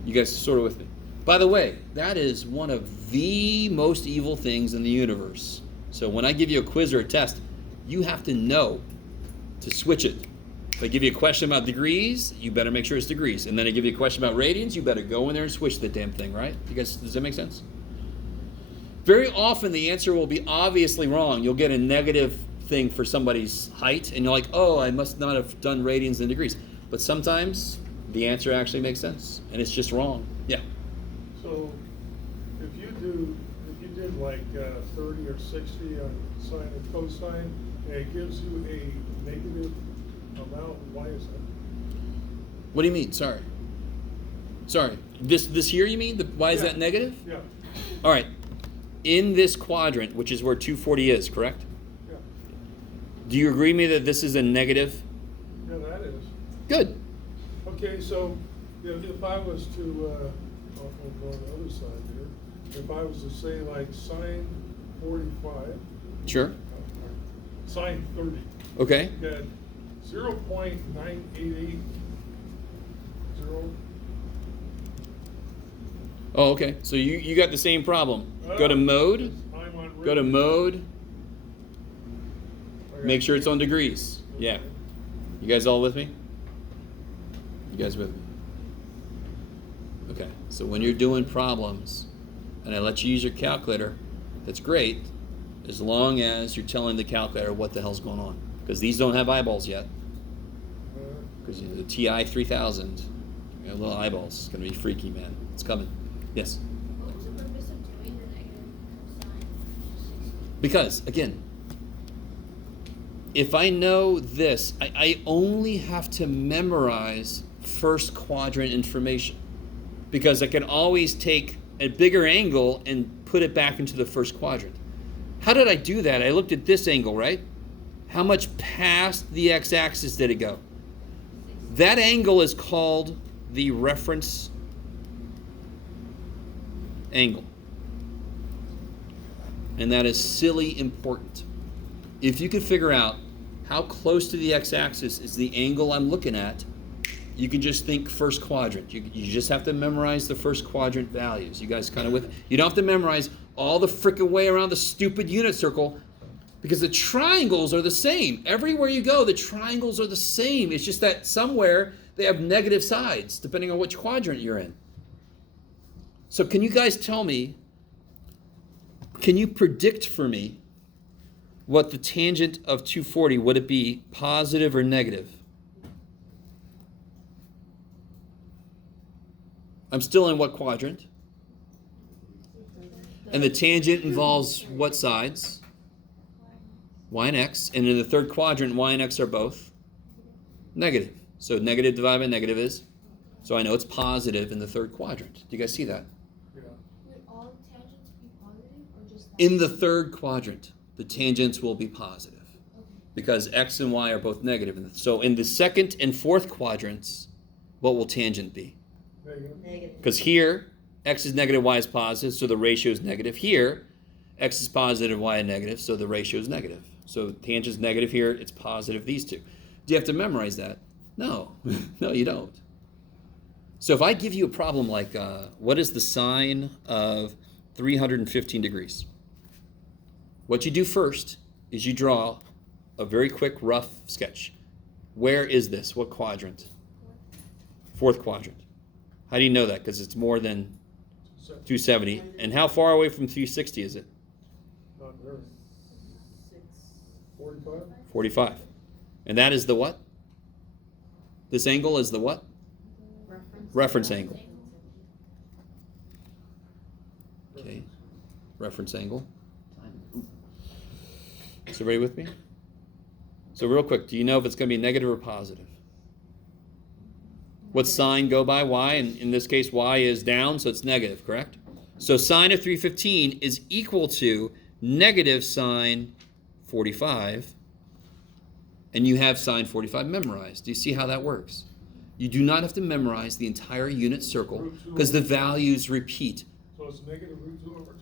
You guys are sort of with me. By the way, that is one of the most evil things in the universe. So when I give you a quiz or a test, you have to know to switch it. If I give you a question about degrees, you better make sure it's degrees. And then I give you a question about radians, you better go in there and switch the damn thing, right? You guys, does that make sense? Very often the answer will be obviously wrong. You'll get a negative thing for somebody's height, and you're like, oh, I must not have done radians and degrees. But sometimes the answer actually makes sense, and it's just wrong. Yeah. So if you did like 30 or 60 on sine and cosine, and it gives you a negative amount, why is that? What do you mean? Sorry. This here you mean? Why is Yeah. that negative? Yeah, All right. In this quadrant, which is where 240 is, correct? yeah, Do you agree with me that this is a negative? yeah, that is. Good. Okay, so if I was to, I'll go on the other side here, if I was to say like sine 45, Sure. sine 30, Okay. you got 0.9880. Oh, okay. So you got the same problem. Go to mode. I'm on Go to radians. mode. I got Make sure it's on degrees. Yeah. Okay. You guys all with me? You guys with me? Okay. So when you're doing problems, and I let you use your calculator, that's great, as long as you're telling the calculator what the hell's going on. Because these don't have eyeballs yet. Because the TI 3000, you know, little eyeballs. It's gonna be freaky, man. It's coming. Yes. What was the purpose of doing the negative cosine? Because, again, if I know this, I only have to memorize first quadrant information. Because I can always take a bigger angle and put it back into the first quadrant. How did I do that? I looked at this angle, right? How much past the x-axis did it go? That angle is called the reference angle. And that is silly important. If you can figure out how close to the x-axis is the angle I'm looking at, you can just think first quadrant. You just have to memorize the first quadrant values. You guys kind of with? You don't have to memorize all the frickin' way around the stupid unit circle, because the triangles are the same. Everywhere you go, the triangles are the same. It's just that somewhere they have negative sides, depending on which quadrant you're in. So can you guys tell me, can you predict for me what the tangent of 240, would it be positive or negative? I'm still in what quadrant? And the tangent involves what sides? Y and x. And in the third quadrant, y and x are both negative. So negative divided by negative is? So I know it's positive in the third quadrant. Do you guys see that? Yeah. Would all tangents be positive or just that? In the third quadrant, the tangents will be positive because x and y are both negative. So in the second and fourth quadrants, what will tangent be? Negative. Because here, x is negative, y is positive, so the ratio is negative. Here, x is positive, y is negative, so the ratio is negative. So tangent is negative here, it's positive, these two. Do you have to memorize that? No. No, you don't. So if I give you a problem like, what is the sine of 315 degrees? What you do first is you draw a very quick, rough sketch. Where is this? What quadrant? Fourth quadrant. How do you know that? Because it's more than 270. And how far away from 360 is it? Not very. 45? 45. And that is the what? This angle is the what? Reference angle. Okay. Reference angle. So everybody with me? So real quick, do you know if it's going to be negative or positive? What sign go by? Y, and in this case, y is down, so it's negative, correct? So sine of 315 is equal to negative sine 45, and you have sine 45 memorized. Do you see how that works? You do not have to memorize the entire unit circle because the values repeat. So it's negative root 2 over 2?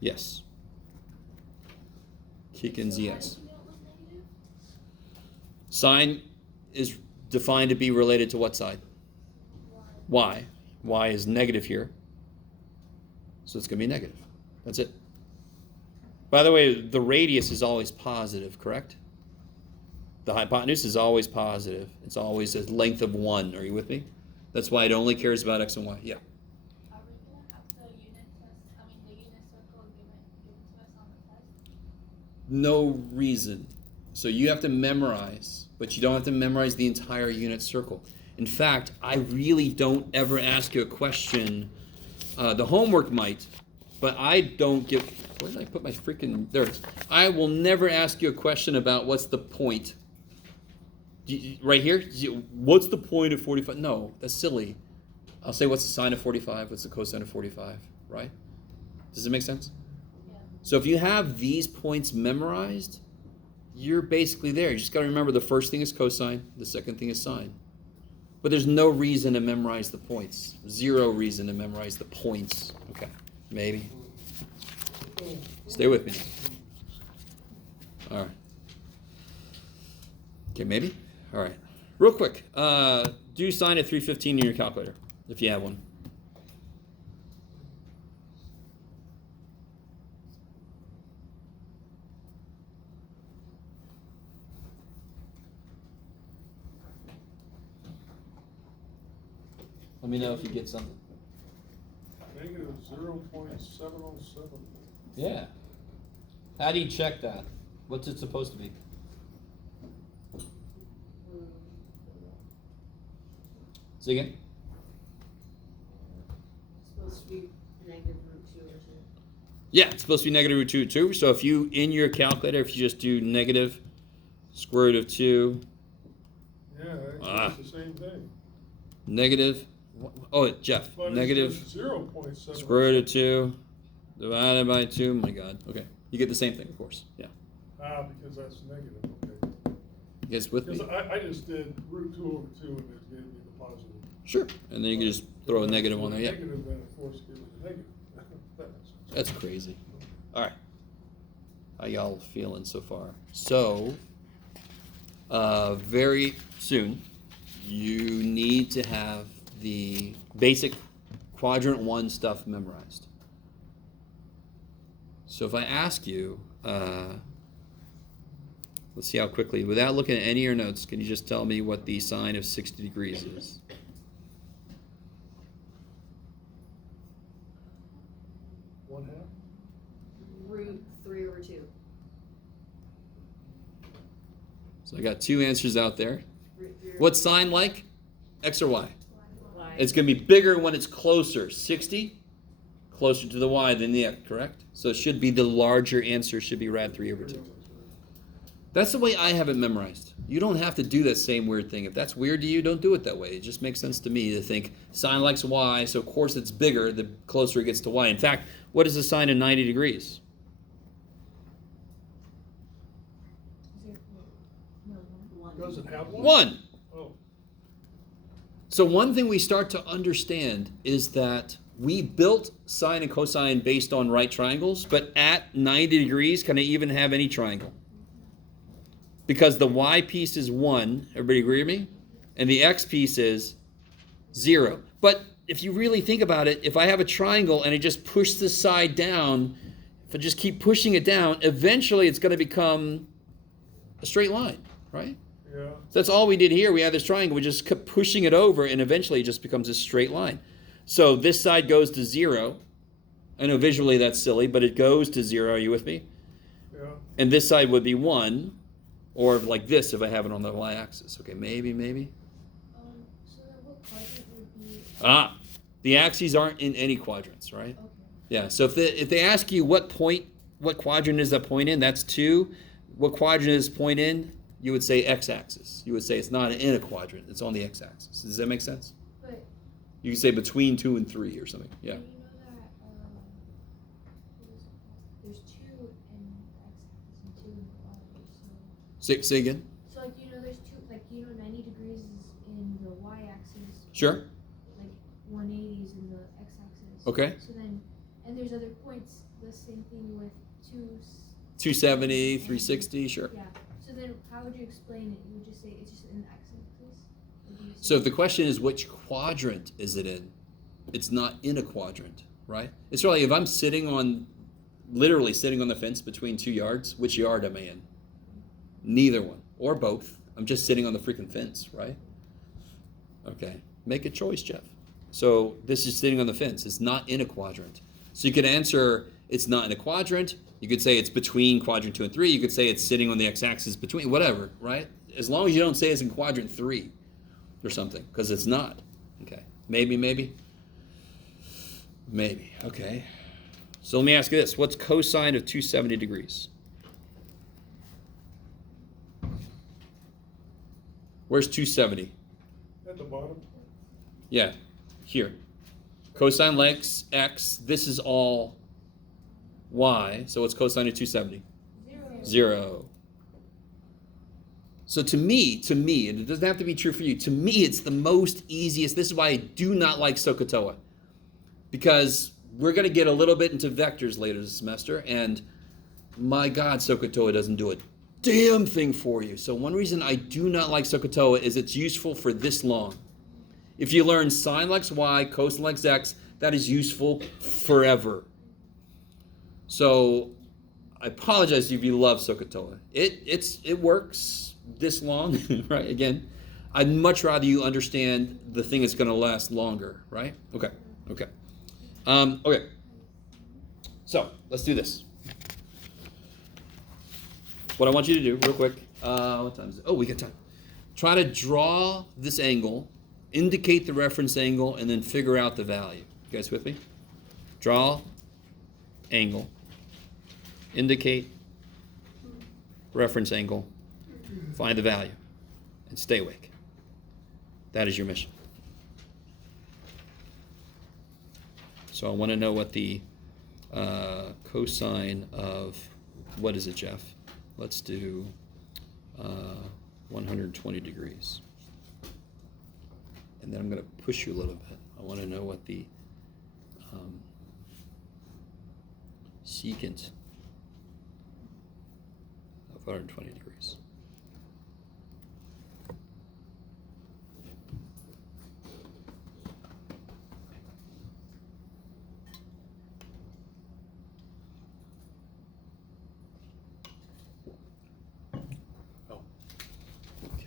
Yes. Kickins, yes. Sine is defined to be related to what side? Y. Y is negative here. So it's going to be negative. That's it. By the way, the radius is always positive, correct? The hypotenuse is always positive. It's always a length of 1. Are you with me? That's why it only cares about x and y. Yeah. Are we gonna have the unit test, the unit circle given to us on the test? No reason. So you have to memorize, but you don't have to memorize the entire unit circle. In fact, I really don't ever ask you a question. The homework might, But I don't give, where did I put my freaking, there it is. I will never ask you a question about what's the point. Right here, what's the point of 45? No, that's silly. I'll say what's the sine of 45, what's the cosine of 45, right? Does it make sense? Yeah. So if you have these points memorized, you're basically there. You just got to remember the first thing is cosine, the second thing is sine. But there's no reason to memorize the points. Zero reason to memorize the points. Okay, maybe. Stay with me. All right. Okay, maybe? All right. Real quick, do sine of 315 in your calculator, if you have one. Let me know if you get something. Negative 0.707. Yeah. How do you check that? What's it supposed to be? Say again? Supposed to be negative root 2 or 2. Yeah, it's supposed to be negative root 2 too. So if you, in your calculator, if you just do negative square root of 2, Yeah, actually it's the same thing. negative, oh, Jeff, But negative it's 0.7. square root of 2 divided by 2. My God. Okay. You get the same thing, of course. Yeah. Because that's negative, okay. You guys with me? Because I just did root 2 over 2 and it gave me the positive. Sure. And then you can just throw a negative on there. Yeah. Negative, then of course give it the negative. That makes sense. That's crazy. All right. How y'all feeling so far? So, very soon, you need to have the basic quadrant 1 stuff memorized. So if I ask you, let's see how quickly, without looking at any of your notes, can you just tell me what the sine of 60 degrees is? One half? Root 3 over 2. So I got 2 answers out there. Root 3 over What's sine like? X or Y? Y. It's going to be bigger when it's closer. 60, closer to the Y than the X, correct? So it should be the larger answer should be rad 3 over 2. That's the way I have it memorized. You don't have to do that same weird thing. If that's weird to you, don't do it that way. It just makes sense to me to think sine likes Y, so of course it's bigger the closer it gets to Y. In fact, what is the sine of 90 degrees? Does it have one? 1. Oh, So one thing we start to understand is that we built sine and cosine based on right triangles, but at 90 degrees, can I even have any triangle? Because the y piece is 1, everybody agree with me? And the x piece is 0. But if you really think about it, if I have a triangle and I just push this side down, if I just keep pushing it down, eventually it's going to become a straight line, right? yeah. So that's all we did here. We had this triangle. We just kept pushing it over, and eventually it just becomes a straight line. So this side goes to 0. I know visually that's silly, but it goes to 0. Are you with me? Yeah. And this side would be 1, or like this if I have it on the y-axis. Okay, maybe. So then what quadrant would be? The axes aren't in any quadrants, right? Okay. Yeah, so if they ask you what quadrant is that point in, that's 2. What quadrant is point in? You would say x-axis. You would say it's not in a quadrant, it's on the x-axis. Does that make sense? But You can say between 2 and 3 or something. Yeah. you know that what is it called? There's 2 in the x-axis and 2 in the y. Say again. So like there's 2 90 degrees is in the y-axis, Sure. like 180 is in the x-axis. Okay. So then and there's other points. The same thing with 270, 360, sure. Yeah. So then how would you explain it? You would just say it's just in the x-axis? Or do you say- So if the question is which quadrant is it in, it's not in a quadrant, right? It's really if I'm literally sitting on the fence between 2 yards, which yard am I in? Neither one, or both. I'm just sitting on the freaking fence, right? Okay, make a choice, Jeff. So this is sitting on the fence. It's not in a quadrant. So you could answer it's not in a quadrant. You could say it's between quadrant 2 and 3. You could say it's sitting on the x-axis between, whatever, right? As long as you don't say it's in quadrant 3 or something, because it's not. Okay, maybe. Okay. So let me ask you this. What's cosine of 270 degrees? Where's 270? At the bottom, Yeah, here. Cosine legs x, this is all y. So what's cosine of 270? 0. So to me, and it doesn't have to be true for you, to me it's the most easiest. This is why I do not like SOHCAHTOA. Because we're going to get a little bit into vectors later this semester, and my God, SOHCAHTOA doesn't do a damn thing for you. So one reason I do not like SOHCAHTOA is it's useful for this long. If you learn sine lex y, cosine lex x, that is useful forever. So I apologize if you love SOHCAHTOA. It works this long, right? Again, I'd much rather you understand the thing that's going to last longer, right? Okay. Okay. So let's do this. What I want you to do, real quick. What time is it? Oh, we got time. Try to draw this angle, indicate the reference angle, and then figure out the value. You guys with me? Draw angle, indicate reference angle, find the value, and stay awake. That is your mission. So I want to know what the cosine of, what is it, Jeff? Let's do 120 degrees. And then I'm going to push you a little bit. I want to know what the secant of 120 degrees.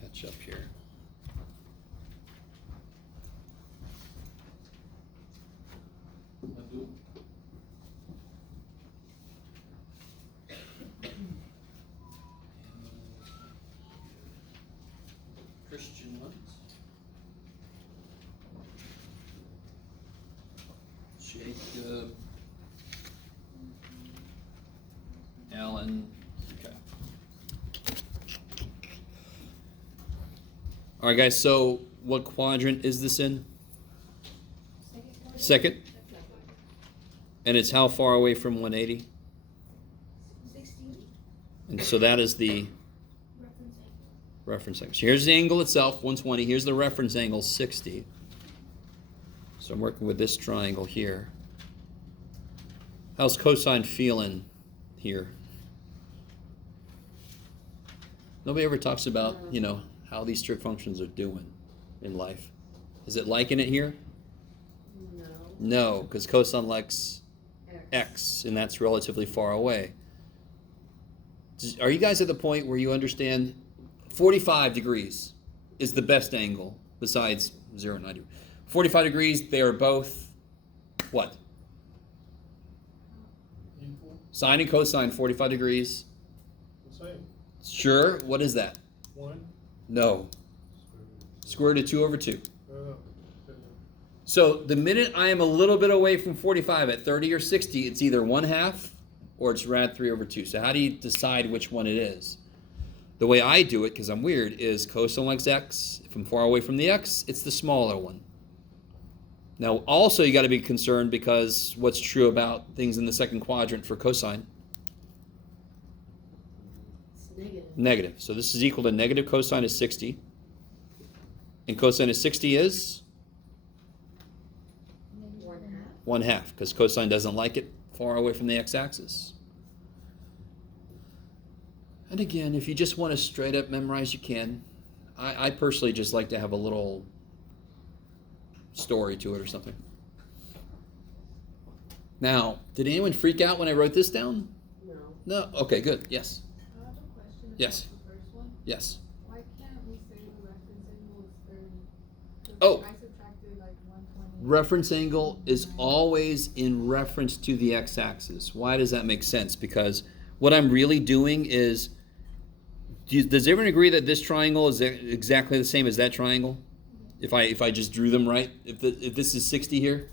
Catch up here. Christian ones. Jacob. Alan. Okay. All right, guys. So, what quadrant is this in? Second. And it's how far away from 180? 60. And so that is the reference angle. So here's the angle itself, 120. Here's the reference angle, 60. So I'm working with this triangle here. How's cosine feeling here? Nobody ever talks about, how these trig functions are doing in life. Is it liking it here? No. No, because cosine lex x, and that's relatively far away. Are you guys at the point where you understand 45 degrees is the best angle besides 0 and 90? 45 degrees, they are both what? equal, Sine and cosine, 45 degrees. the same, Sure, what is that? 1, No. Square root of 2 over 2. uh, So the minute I am a little bit away from 45 at 30 or 60, it's either 1/2 or it's rad 3 over 2. So how do you decide which one it is? The way I do it, because I'm weird, is cosine lex x. If I'm far away from the x, it's the smaller one. Now, also, you got to be concerned because what's true about things in the second quadrant for cosine? It's negative. Negative. So this is equal to negative cosine of 60. And cosine of 60 is 1/2. 1/2, because cosine doesn't like it far away from the x-axis. And again, if you just want to straight up memorize, you can. I personally just like to have a little story to it or something. Now, did anyone freak out when I wrote this down? No. No? Okay, good. Yes. I have a question Yes. about the first one. Yes. Why can't we say the reference angle is 30? 'Cause Oh. I subtracted like 120. Reference angle is always in reference to the x-axis. Why does that make sense? Because what I'm really doing is, does everyone agree that this triangle is exactly the same as that triangle? If I just drew them right, if this is 60 here,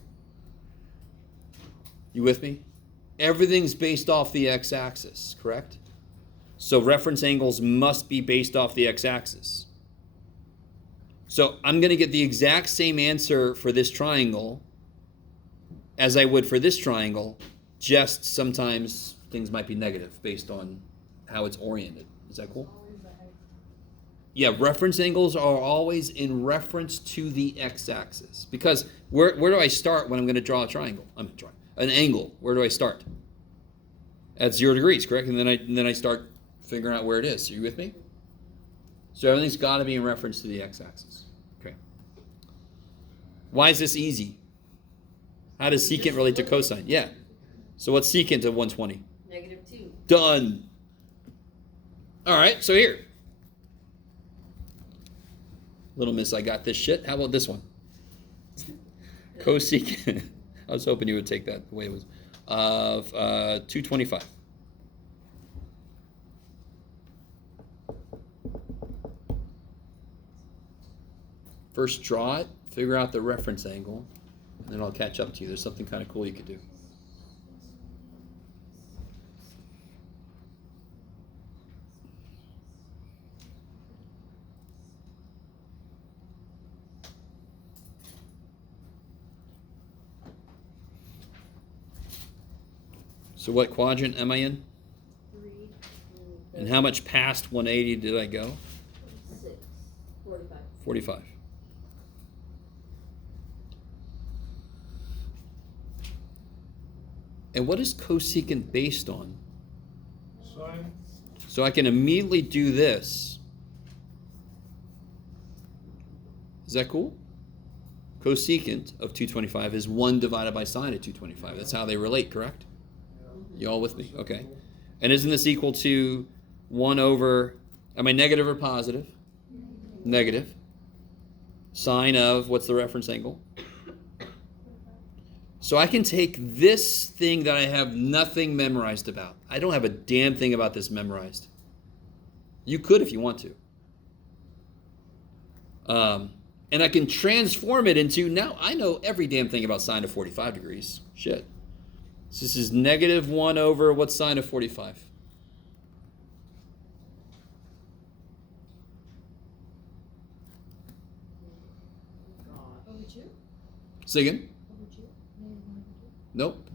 you with me? everything's based off the x-axis, correct? So reference angles must be based off the x-axis. So I'm going to get the exact same answer for this triangle as I would for this triangle, just sometimes things might be negative based on how it's oriented. Is that cool? Yeah, reference angles are always in reference to the x-axis. Because where do I start when I'm going to draw a triangle? An angle. Where do I start? At 0 degrees, correct? And then I start figuring out where it is. Are you with me? So everything's got to be in reference to the x-axis. Okay. Why is this easy? How does secant relate to cosine? Yeah. So what's secant of 120? -2. Done. All right, so here. Little miss, I got this shit. How about this one? Cosecant. I was hoping you would take that the way it was. Of 225. First draw it, figure out the reference angle, and then I'll catch up to you. There's something kind of cool you could do. So what quadrant am I in? 3. And how much past 180 did I go? 6. 45. 45. And what is cosecant based on? Sine, So I can immediately do this. Is that cool? Cosecant of 225 is 1 divided by sine of 225. That's how they relate, correct? You all with me? Okay. And isn't this equal to 1 over, am I negative or positive? Negative. Sine of, what's the reference angle? So I can take this thing that I have nothing memorized about. I don't have a damn thing about this memorized. You could if you want to. And I can transform it into, now I know every damn thing about sine of 45 degrees. Shit. So this is -1 over, what's sine of 45? Over 2? Say again? Over 2? -1 over 2? Nope.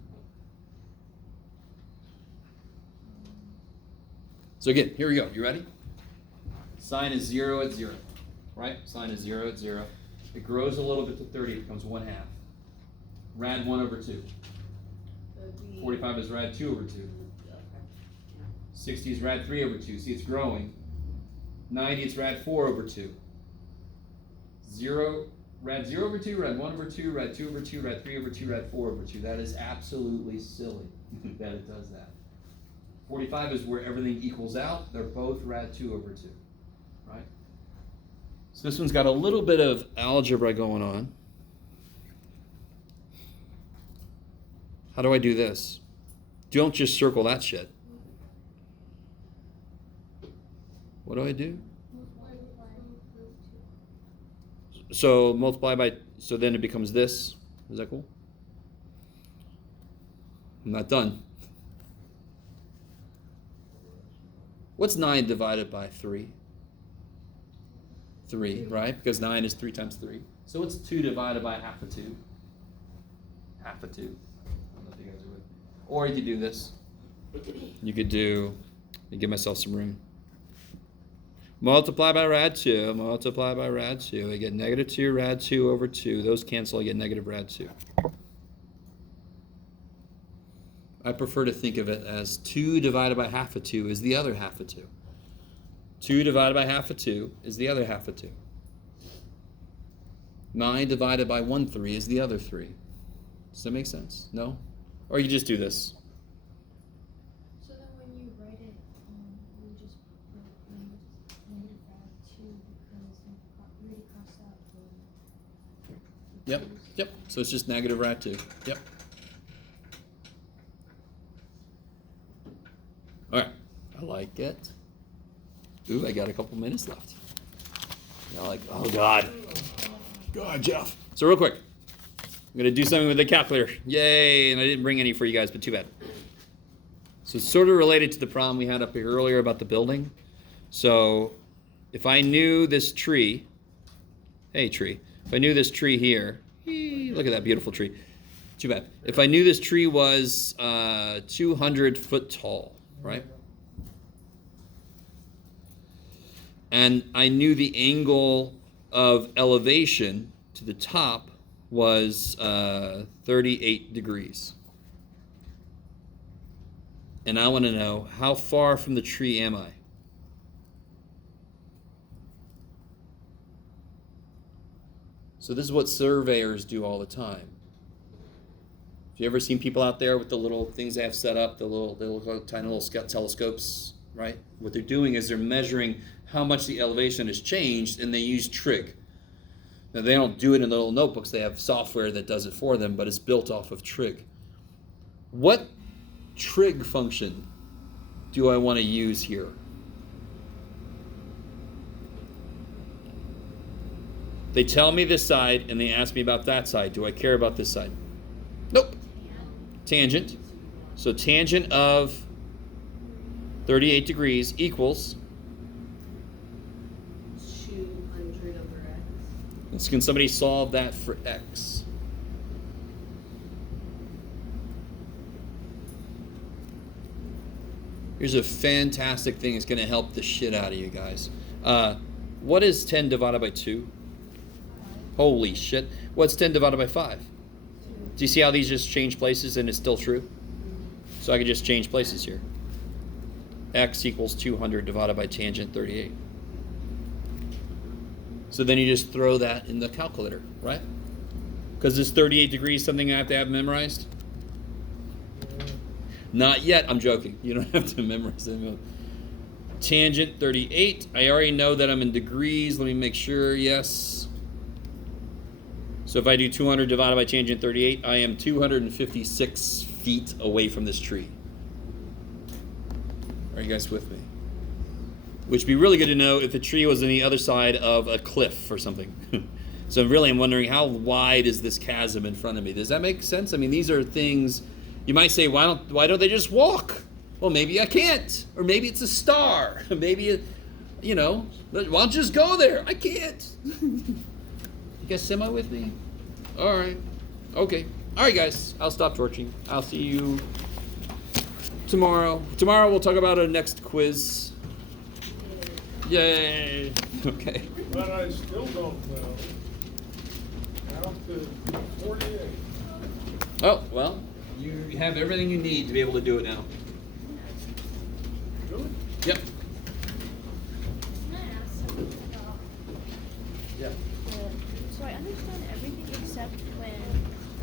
So again, here we go. You ready? Sine is 0 at 0, right? Sine is 0 at 0. It grows a little bit to 30. It becomes 1/2. Rad 1 over 2. 45 is rad 2 over 2. 60 is rad 3 over 2. See, it's growing. 90 is rad 4 over 2. 0, rad 0 over 2, rad 1 over 2, rad 2 over 2, rad 3 over 2, rad 4 over 2. That is absolutely silly that it does that. 45 is where everything equals out. They're both rad 2 over 2, right? So this one's got a little bit of algebra going on. How do I do this? Don't just circle that shit. What do I do? So multiply by, so then it becomes this. Is that cool? I'm not done. What's 9 divided by 3? 3, right? Because 9 is 3 times 3. So what's 2 divided by half of 2? Half of 2. I don't know if you guys are with me. Or you could do this. You could do, let me give myself some room. Multiply by rad 2, multiply by rad 2. I get -2 rad 2 over 2. Those cancel, I get negative rad 2. I prefer to think of it as 2 divided by half of 2 is the other half of 2. 2 divided by half of 2 is the other half of 2. 9 divided by 1/3 is the other 3. Does that make sense? No? Or you just do this. So then when you write it, you just put negative rad 2 because you already crossed out the Yep, yep. So it's just negative rad 2. Yep. All right. I like it. Ooh, I got a couple minutes left. I like, oh God. God, Jeff. So real quick, I'm going to do something with the calculator. Yay, and I didn't bring any for you guys, but too bad. So it's sort of related to the problem we had up here earlier about the building. So if I knew this tree, hey tree, if I knew this tree here, look at that beautiful tree. Too bad. If I knew this tree was 200 foot tall, right? And I knew the angle of elevation to the top was 38 degrees. And I want to know, how far from the tree am I? So this is what surveyors do all the time. Have you ever seen people out there with the little things they have set up, the little tiny little telescopes, right? What they're doing is they're measuring how much the elevation has changed, and they use trig. Now they don't do it in little notebooks. They have software that does it for them, but it's built off of trig. What trig function do I want to use here? They tell me this side, and they ask me about that side. Do I care about this side? Nope. Tangent. So tangent of 38 degrees equals, 200 over X. can somebody solve that for x? Here's a fantastic thing that's going to help the shit out of you guys. What is 10 divided by 2? Holy shit. What's 10 divided by 5? Do you see how these just change places and it's still true? So I could just change places here. X equals 200 divided by tangent 38. So then you just throw that in the calculator, right? Because this 38 degrees something I have to have memorized? Not yet, I'm joking. You don't have to memorize it. Tangent 38. I already know that I'm in degrees. Let me make sure, yes. So if I do 200 divided by tangent 38, I am 256 feet away from this tree. Are you guys with me? Which would be really good to know if the tree was on the other side of a cliff or something. So really I'm wondering, how wide is this chasm in front of me? Does that make sense? I mean, these are things you might say, why don't they just walk? Well, maybe I can't. Or maybe it's a star. Maybe, why don't you just go there? I can't. You guys semi with me? All right. Okay. All right, guys. I'll stop torching. I'll see you tomorrow. Tomorrow we'll talk about our next quiz. Yay. Okay. But I still don't know how to 48. Oh, well, you have everything you need to be able to do it now. Really? Yep. Can I ask something about Yeah. so I understand everything except when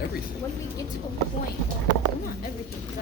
Everything. we get to a point, well not everything, because